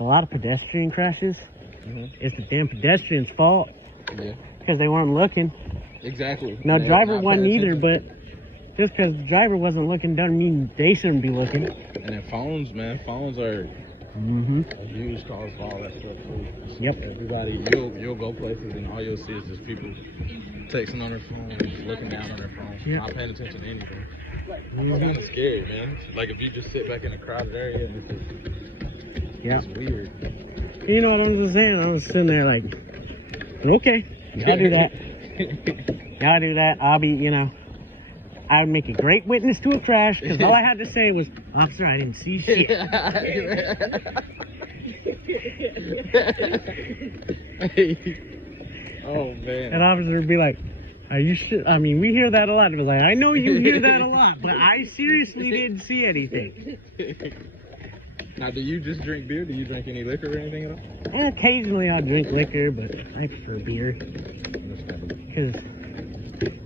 A lot of pedestrian crashes, it's the damn pedestrian's fault Yeah, because they weren't looking. exactly. Now, They're driver not wasn't paying either, attention. but just because the driver wasn't looking doesn't mean they shouldn't be looking. And then phones, man. Phones are Mm-hmm. a huge cause for all that stuff too. Yep. Everybody, you'll go places and all you'll see is just people texting on their phone, just looking down on their phone, Yep. not paying attention to anything. It's Mhm. kind of scary, man. Like if you just sit back in a crowded area and it's Yep. just weird. You know what I was just saying? I was sitting there like, okay, y'all do that. Y'all do that. I'll be, you know, I would make a great witness to a crash because all I had to say was, officer, I didn't see shit. Oh And man. officer would be like, are you sure? I mean, we hear that a lot. He was like, I know you hear that a lot, but I seriously didn't see anything. Now, do you just drink beer? Do you drink any liquor or anything at all? And occasionally I drink liquor, but I prefer beer because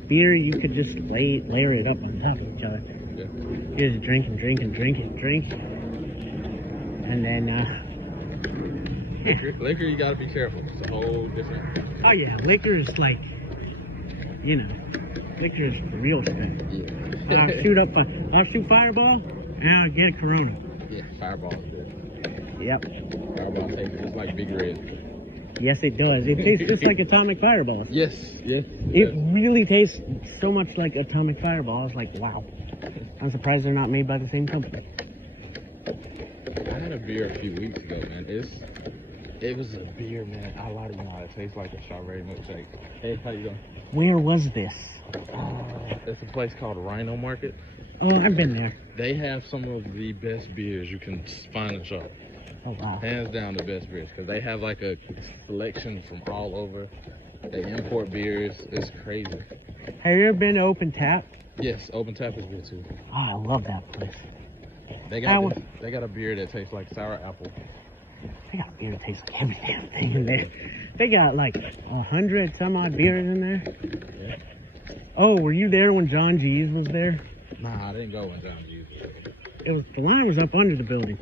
beer you could just layer it up on top of each other. Yeah. You just drink and drink and drink and drink, and then Liquor, you gotta be careful. It's a whole different. oh yeah, liquor is like, you know, liquor is for real stuff. Yeah. I'll shoot Fireball and I'll get a Corona. Yeah. Fireball is good. Yep. Fireball tastes just like Big Red. Yes, it does. It tastes just like Atomic Fireballs. Yes. Yes. It really tastes so much like Atomic Fireball. I was like, wow. I'm surprised they're not made by the same company. I had a beer a few weeks ago, man. It was a beer, man. I lied to you not. It tastes like a strawberry milkshake. Hey, how you doing? Where was this? It's a place called Rhino Market. Oh, I've been there. They have some of the best beers you can find in shop. Oh, wow. Hands down the best beers because they have like a selection from all over. They import beers. It's crazy. Have you ever been to Open Tap? Yes, Open Tap is good too. Oh, I love that place. They got a beer that tastes like sour apple. They got beer that tastes like every damn thing in there. They got like 100 some odd beers in there. Yeah. Oh, were you there when John G's was there? Nah, I didn't go when John G's was there. The line was up under the building.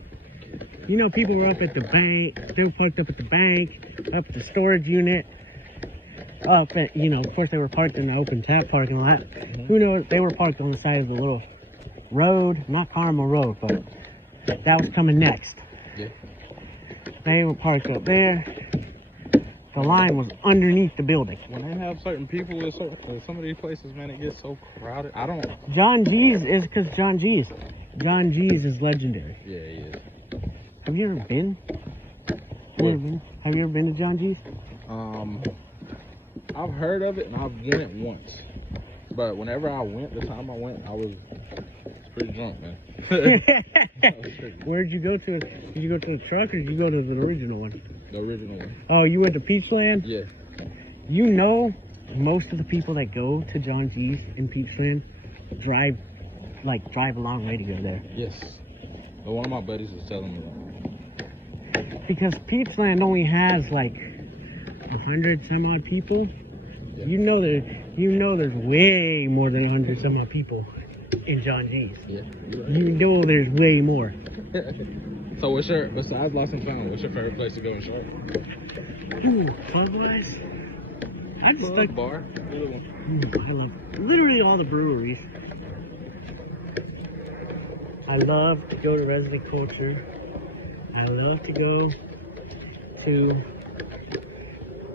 You know, people were up at the bank. They were parked up at the bank, up at the storage unit. Up at, you know, of course they were parked in the Open Tap parking lot. Who knows? They were parked on the side of the little road, not Carmel Road, but that was coming next. Yeah. They were parked up there. The line was underneath the building. When they have certain people at some of these places, man, it gets so crowded. I don't. John G's is because John G's. John G's is legendary. Yeah, he is. Have you ever been? Have you ever been to John G's? I've heard of it and I've went it once. But whenever I went, the time I went, I was pretty drunk, man. Where'd you go to? Did you go to the truck or did you go to the original one? The original one. Oh, you went to Peachland? Yeah. You know, most of the people that go to John G's in Peachland drive a long way to go there. Yes. But one of my buddies was telling me that. Because Peachland only has like 100 some odd people. Yeah. You know there's way more than 100 some odd people in John G's. Yeah. You know there's way more. So besides Lost and Found, what's your favorite place to go in Charlotte? Ooh, club-wise? I just like... bar. Either one. I love literally all the breweries. I love to go to Resident Culture. I love to go to...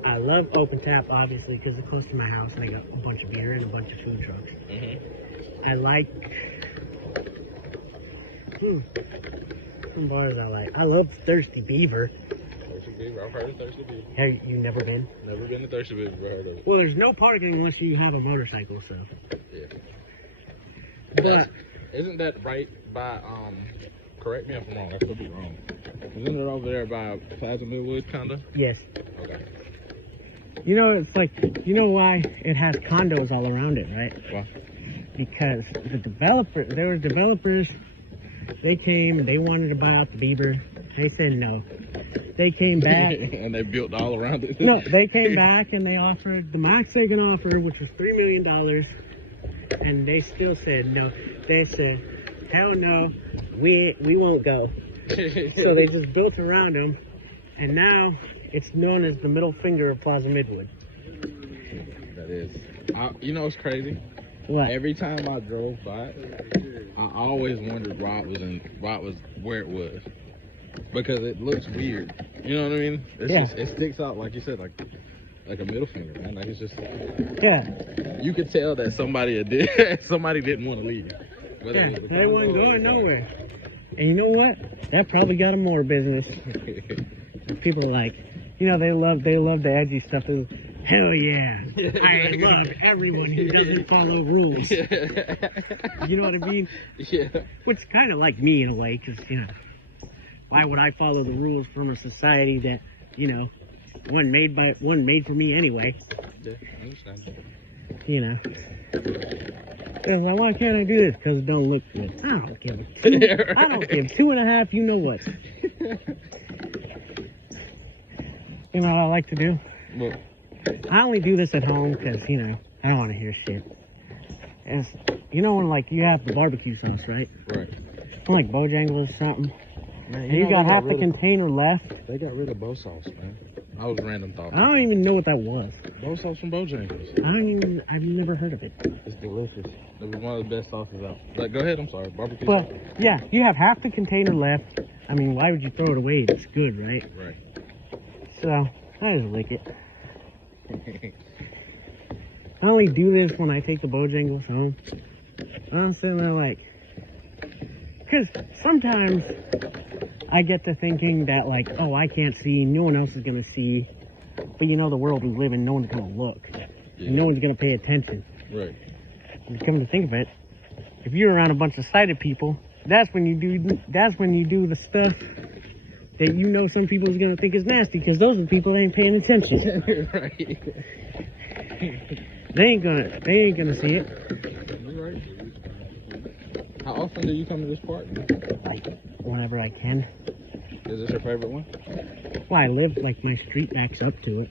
I love Open Tap, obviously, because it's close to my house and I got a bunch of beer and a bunch of food trucks. I like... Some bars I like. I love Thirsty Beaver. Thirsty Beaver. I've heard of Thirsty Beaver. Have you never been? Never been to Thirsty Beaver, but heard of it. Well, there's no parking unless you have a motorcycle, so. Yeah. But isn't that right by correct me if I'm wrong, I could be wrong. Isn't it over there by Plaza Millwood kinda? yes. Okay. You know, it's like, you know why it has condos all around it, right? Why? Because there were developers, they came and they wanted to buy out the Beaver. They said no. They came back. And they built all around it. No, they came back and they offered the max they can offer, which was $3 million. And they still said no. They said, hell no, we won't go. So they just built around them. And now it's known as the middle finger of Plaza Midwood. That is. You know what's crazy? What? Every time I drove by it, I always wondered why it was where it was. Because it looks weird. You know what I mean? It's Yeah. just, it sticks out, like you said, like a middle finger, man. Like it's just, Yeah. you could tell that somebody didn't want to leave. Whether Yeah, it was they weren't condo going or- nowhere. And you know what? That probably got them more business. People are like, you know, they love the edgy stuff. They're, hell yeah. I love everyone who doesn't follow rules. You know what I mean? Yeah. Which kind of like me in a way, because, you know, why would I follow the rules from a society that, you know, one made for me anyway? Yeah, I understand. You know. They're like, why can't I do this? Because it don't look good. I don't give a two. I don't give 2.5. You know what? You know what I like to do? Well, I only do this at home because, you know, I don't want to hear shit. It's, you know when, like, you have the barbecue sauce, right? right. Like Bojangles or something. Man, And you got half the container left. They got rid of Bo sauce, man. I was random thought. I don't even know what that was. Bo sauce from Bojangles. I've never heard of it. It's delicious. It was one of the best sauces out. Like, go ahead, I'm sorry. Barbecue But, sauce. yeah, you have half the container left. I mean, why would you throw it away? It's good, right? Right. So, I just lick it. I only do this when I take the Bojangles home. I'm sitting there like, because sometimes I get to thinking that like, oh, I can't see, no one else is going to see. But you know the world we live in, no one's going to look. Yeah. And no one's going to pay attention. Right. And come to think of it, if you're around a bunch of sighted people, that's when you do the stuff that you know some people is going to think is nasty, because those are the people that ain't paying attention. Right. They ain't gonna see it. You're right. How often do you come to this park? Like, whenever I can. Is this your favorite one? Well, I live, like, my street backs up to it.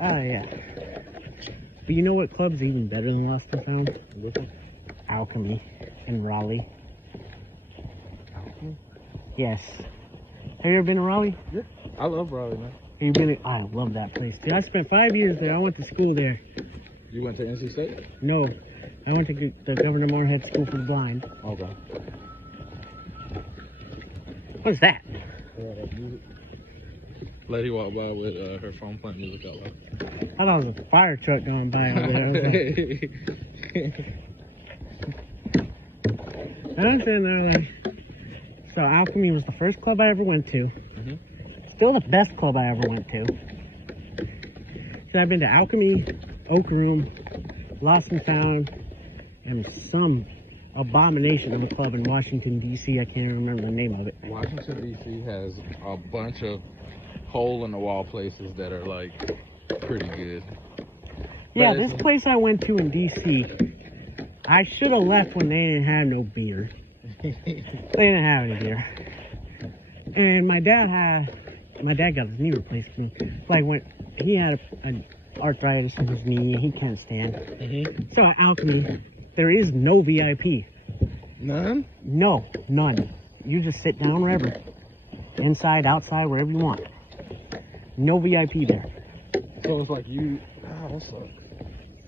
Oh, yeah. But you know what club's even better than Lost and Found? Which one? Alchemy in Raleigh. Yes. Have you ever been to Raleigh? Yeah. I love Raleigh, man. Have you been to, I love that place, dude. I spent 5 years there. I went to school there. You went to NC State? No, I went to the Governor Moorhead School for the Blind. Okay. What's that? Music. Lady walked by with her phone playing music out loud. I thought it was a fire truck going by over there. I was like, and I'm sitting there like, so Alchemy was the first club I ever went to. Mhm. Still the best club I ever went to. So I've been to Alchemy, Oak Room, Lost and Found, and some abomination of a club in Washington, D.C. I can't even remember the name of it. Washington, D.C. has a bunch of hole-in-the-wall places that are, like, pretty good. Yeah, But this place I went to in D.C., I should have left when they didn't have no beer. They didn't have any beer. And my dad got his knee replacement. Like when he had an arthritis in his knee and he can't stand. Mm-hmm. So at Alchemy, there is no VIP. None? No, none. You just sit down wherever. Inside, outside, wherever you want. No VIP there. So it's like you... Oh, that sucks.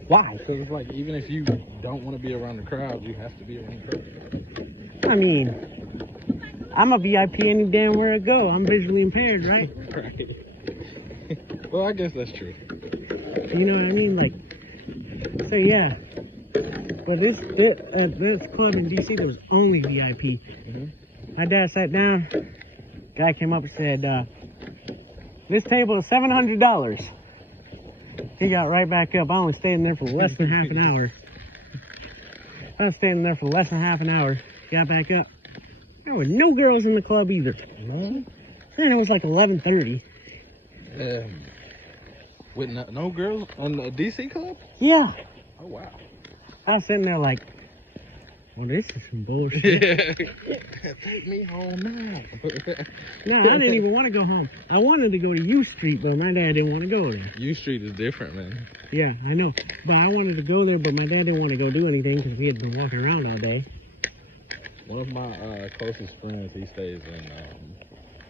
Why? Because it's like, even if you don't want to be around the crowd, you have to be around the crowd. I mean, I'm a VIP any damn where I go. I'm visually impaired, right? Right. Well, I guess that's true. You know what I mean? Like, so yeah. But this club in DC, there was only VIP. Mhm. My dad sat down. Guy came up and said, "This table is $700." He got right back up. I only stayed in there for less than half an hour. I was staying there for less than half an hour. Got back up. There were no girls in the club either. None? And it was like 11:30. With no girls on the DC club? Yeah. Oh, wow. I was sitting there like, well, this is some bullshit. Take me home now. No, I didn't even want to go home. I wanted to go to U Street, but my dad didn't want to go there. U Street is different, man. Yeah, I know. But I wanted to go there, but my dad didn't want to go do anything because we had been walking around all day. One of my closest friends, he stays in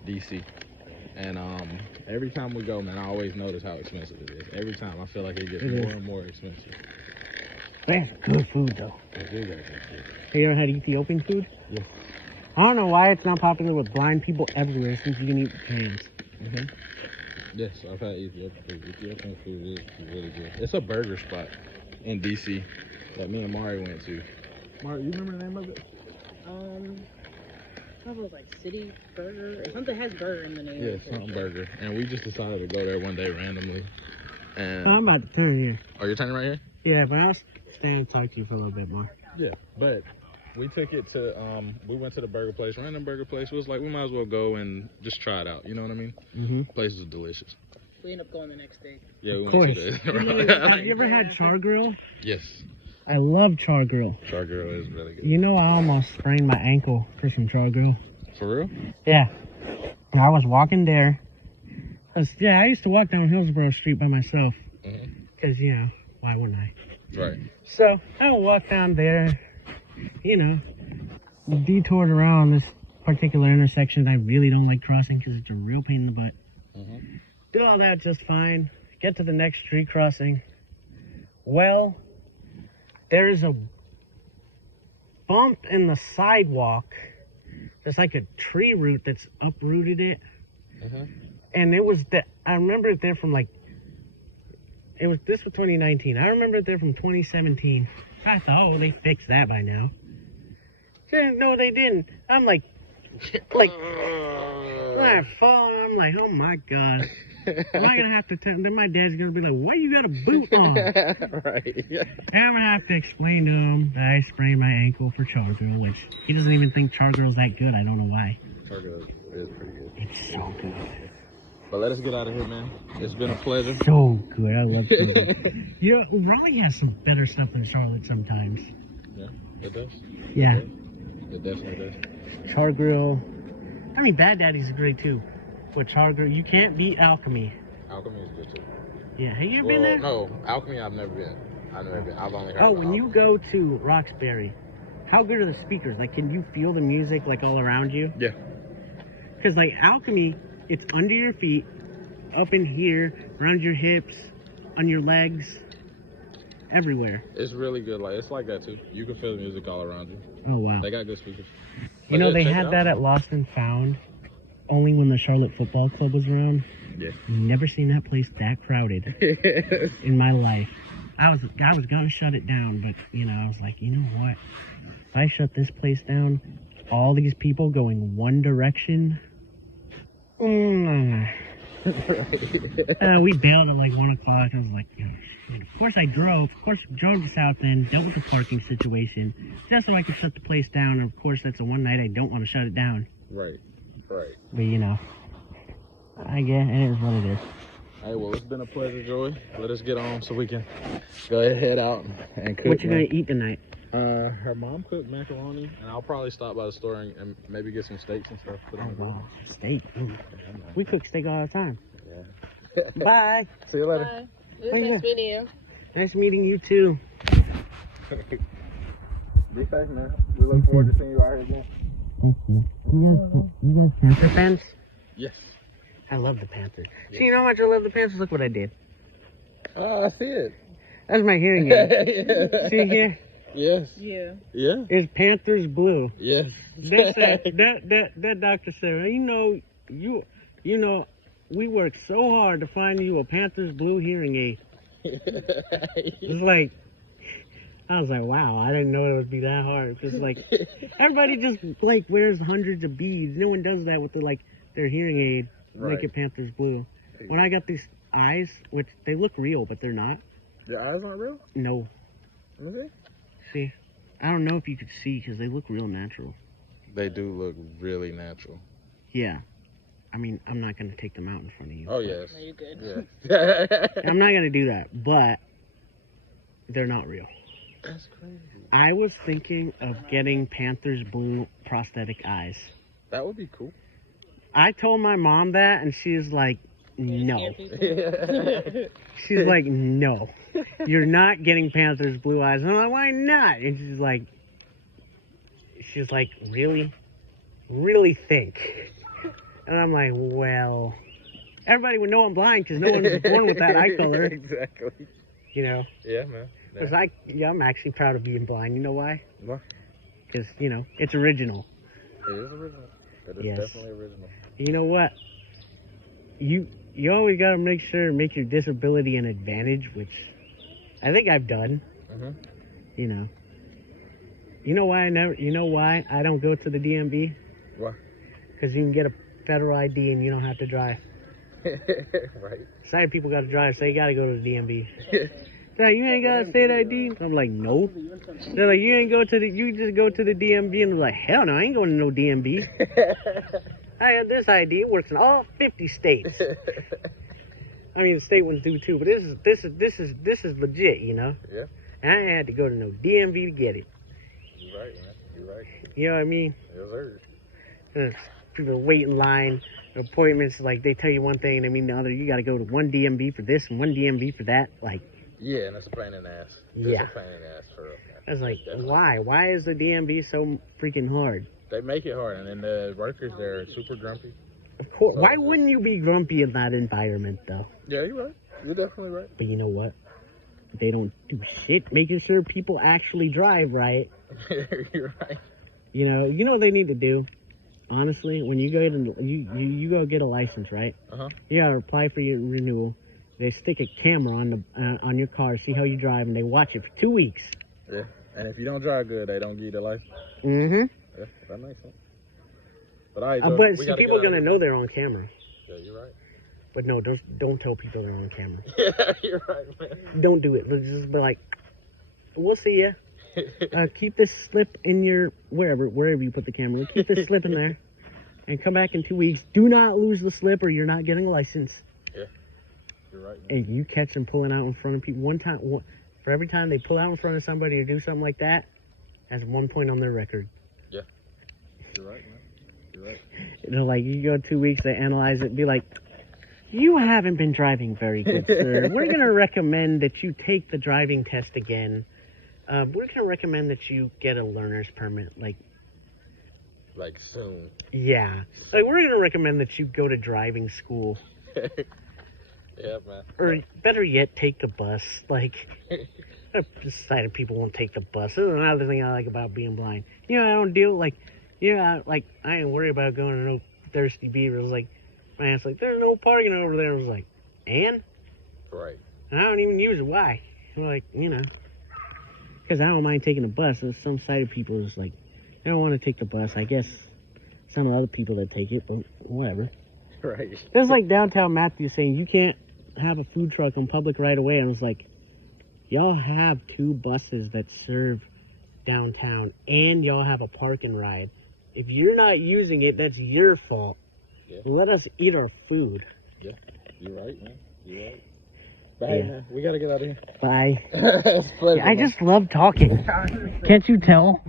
DC. And every time we go, man, I always notice how expensive it is. Every time I feel like it gets It more is. and more expensive. That's good food, though. I do got that shit. Have you ever had Ethiopian food? Yeah. I don't know why it's not popular with blind people everywhere since you can eat with your hands. Mm-hmm. Yes, I've had Ethiopian food. Ethiopian food is really good. It's a burger spot in DC that me and Mari went to. Mari, you remember the name of it? Probably like City Burger or something has burger in the name. Yeah, something burger. And we just decided to go there one day randomly. And I'm about to turn here. oh, you're turning right here? Yeah, but I'll stand and talk to you for a little bit more. Yeah, but we took it to we went to the burger place, random burger place. It was like we might as well go and just try it out. You know what I mean? Mm-hmm. Place is delicious. We end up going the next day. Yeah, we Of went course. to Have you ever had char grill? Yes, I love char grill. char grill is really good. You know, I almost sprained my ankle for some char grill. For real? Yeah. I was walking there. I used to walk down Hillsborough Street by myself. Mm-hmm. Because, you know, why wouldn't I? Right. So, I would walk down there, you know, detoured around this particular intersection that I really don't like crossing because it's a real pain in the butt. Mm-hmm. Did all that just fine. Get to the next street crossing. Well, there is a bump in the sidewalk. There's like a tree root that's uprooted it. Mm-hmm. And it was I remember it there from like, this was 2019. I remember it there from 2017. I thought, oh, they fixed that by now. No, they didn't. I'm like, when I fall, I'm like, oh my God. Am I gonna have to then my dad's gonna be like, why you got a boot on? Right. Yeah. And I'm gonna have to explain to him that I sprained my ankle for char grill, which he doesn't even think char grill's that good. I don't know why. Char grill is pretty good. It's so good. But let us get out of here, man. It's been a pleasure. So good. I love it. You know, Raleigh has some better stuff than Charlotte sometimes. Yeah, it does. Yeah. It definitely does. Char grill. I mean, Bad Daddy's great too. But char grill, you can't beat Alchemy. Alchemy is good too. Yeah. Have you been there? No, Alchemy I've never been. I've only heard Oh, about when you Alchemy. go to Roxbury, how good are the speakers? Like, can you feel the music like all around you? Yeah. Because like Alchemy, it's under your feet, up in here, around your hips, on your legs, everywhere. It's really good. Like it's like that too. You can feel the music all around you. Oh wow. They got good speakers. You know, But they check it had out. that at Lost and Found. only when the Charlotte Football Club was around. Yeah. Never seen that place that crowded in my life. I was gonna shut it down, but you know, I was like, you know what? If I shut this place down, all these people going one direction. We bailed at like 1 o'clock. I was like, you know, of course I drove. Of course drove to South End, dealt with the parking situation, just so I could shut the place down. And of course, that's the one night I don't want to shut it down. Right. Right. But you know, I guess it is what it is. Hey, well, it's been a pleasure, Joey. Let us get on so we can go ahead, head out and cook. What you gonna eat tonight? Her mom cooked macaroni, and I'll probably stop by the store and maybe get some steaks and stuff. Put on the grill. Steak. Ooh. We cook steak all the time. Yeah. Bye. See you later. Bye. It was nice meeting you. Nice meeting you too. Be safe, man. We look forward to seeing you out here again. Thank you. You guys Panther fans? Yes. I love the Panthers. See, you know how much I love the Panthers? Look what I did. I see it. That's my hearing aid. See here? Yes. Yeah. Yeah. It's Panthers blue. Yes. That doctor said, you know, we worked so hard to find you a Panthers blue hearing aid. It's like, I was like, wow, I didn't know it would be that hard. Just like, everybody just like wears hundreds of beads. No one does that with their hearing aid. Right. Make it Panthers blue. When I got these eyes, which they look real, but they're not. Your eyes aren't real? No. Okay. See, I don't know if you could see because they look real natural. They do look really natural. Yeah. I mean, I'm not going to take them out in front of you. Oh, yes. Are you good? Yeah. I'm not going to do that, but they're not real. That's crazy. I was thinking of getting Panthers blue prosthetic eyes. That would be cool. I told my mom that, and she's like, no. She's like, no. You're not getting Panthers blue eyes. And I'm like, why not? And she's like, really? Really think? And I'm like, well, everybody would know I'm blind because no one was born with that eye color. Exactly. You know? Yeah, man. Because I'm actually proud of being blind. You know why? Why? Because, you know, it's original. It is original. It is Yes. definitely original. You know what? You always got to make sure to make your disability an advantage, which I think I've done. Mm-hmm. You know. You know why I don't go to the DMV? Why? Because you can get a federal ID and you don't have to drive. Right. Sighted people got to drive, so you got to go to the DMV. They're like, you ain't got a state ID? I'm like, no. They're like, you just go to the DMV. And they're like, hell no, I ain't going to no DMV. I have this ID. It works in all 50 states. I mean, the state ones do too, but this is legit, you know. Yeah. And I ain't had to go to no DMV to get it. You're right, man. You're right. You know what I mean? Yes, sir. People wait in line, appointments, like they tell you one thing and they mean the other. You got to go to one DMV for this and one DMV for that. Like, Yeah, and it's a pain in the ass. Yeah. It's a pain in the ass for real. I was like, Definitely. why? Why is the DMV so freaking hard? They make it hard, and then the workers, they're super grumpy. Of course. Why wouldn't you be grumpy in that environment, though? Yeah, you're right. You're definitely right. But you know what? They don't do shit making sure people actually drive right. You're right. You know what they need to do? Honestly, when you go to you go get a license, right? Uh-huh. You gotta apply for your renewal. They stick a camera on your car, see how you drive, and they watch it for 2 weeks. Yeah. And if you don't drive good, they don't give you the license. Mm-hmm. Yeah, that makes sense. But all right, But see, people are gonna know they're on camera. Yeah, you're right. But no, don't tell people they're on camera. Yeah, you're right, man. Don't do it. Just be like, we'll see ya. Keep this slip in your wherever you put the camera. Keep this slip in there, and come back in 2 weeks. Do not lose the slip, or you're not getting a license. Yeah, you're right, man. And you catch them pulling out in front of people for every time they pull out in front of somebody or do something like that, that's 1 point on their record. Yeah, you're right, man. You're right. You know, like you go 2 weeks, they analyze it, be like, you haven't been driving very good, sir. We're gonna recommend that you take the driving test again. We're gonna recommend that you get a learner's permit, like soon. yeah. Like, we're gonna recommend that you go to driving school. Yeah, man. Or better yet, take the bus. Like, I've decided people won't take the bus. This is another thing I like about being blind. You know, I don't deal, like, I ain't worried about going to no Thirsty Beaver. I was like, my aunt's like, there's no parking over there. I was like, and? Right. And I don't even use it. Why? I'm like, you know, because I don't mind taking the bus. And some sighted people is like, they don't want to take the bus. I guess some other people that take it, but whatever. Right. It's like downtown Matthew saying you can't have a food truck on public right away. I was like, y'all have 2 buses that serve downtown, and y'all have a park and ride. If you're not using it, that's your fault. Yeah. Let us eat our food. Yeah, you're right, man. You're right. But hey, man, we gotta get out of here. Bye. It's a pleasure, I man. just love talking. Can't you tell?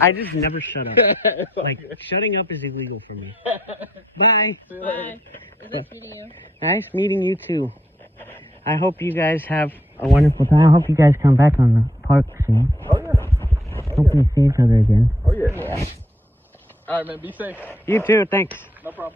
I just never shut up. Like, shutting up is illegal for me. Bye. Bye. Is it meeting you? Nice meeting you too. I hope you guys have a wonderful time. I hope you guys come back on the park soon. Oh, yeah. Hope we see each other again. Oh, yeah. All right, man. Be safe. You too. Thanks. No problem.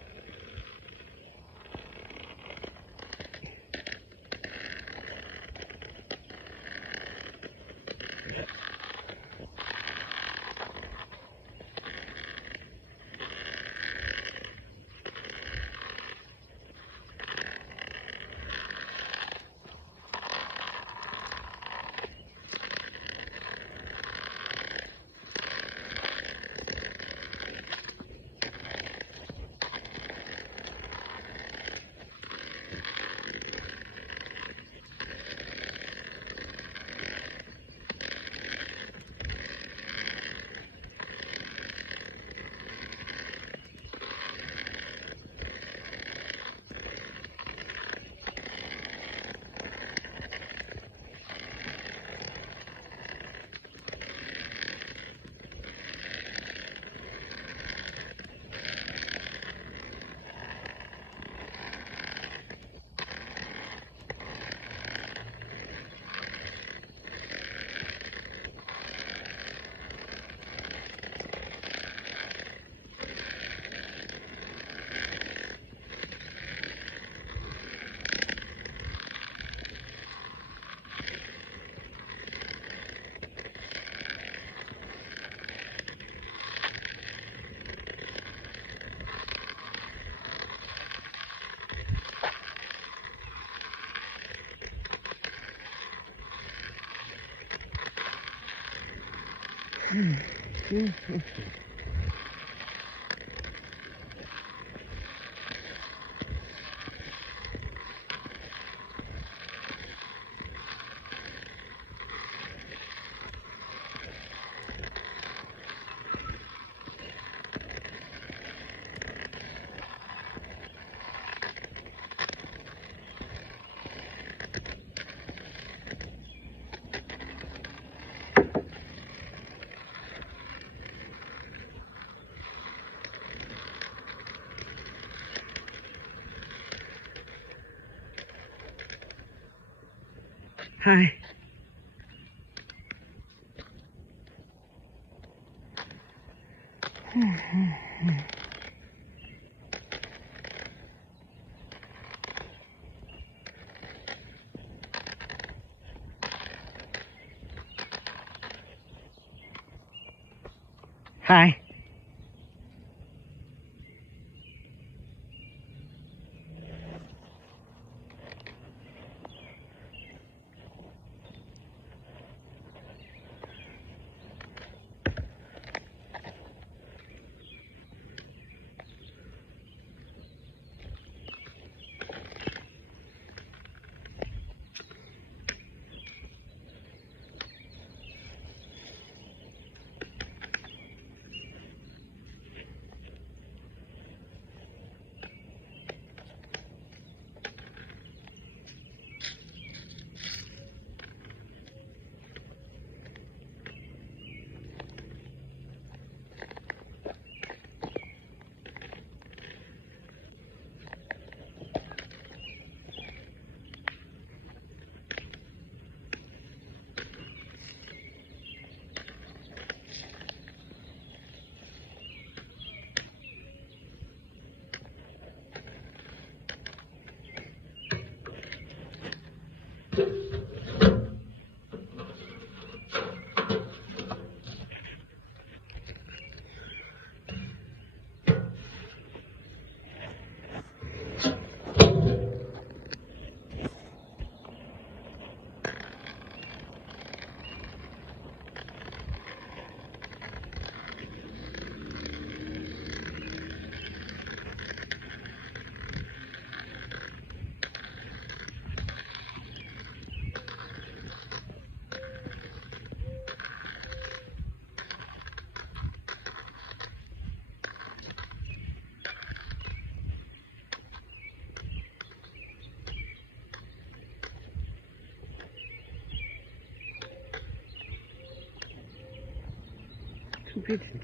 Hi. Hi. pigeons.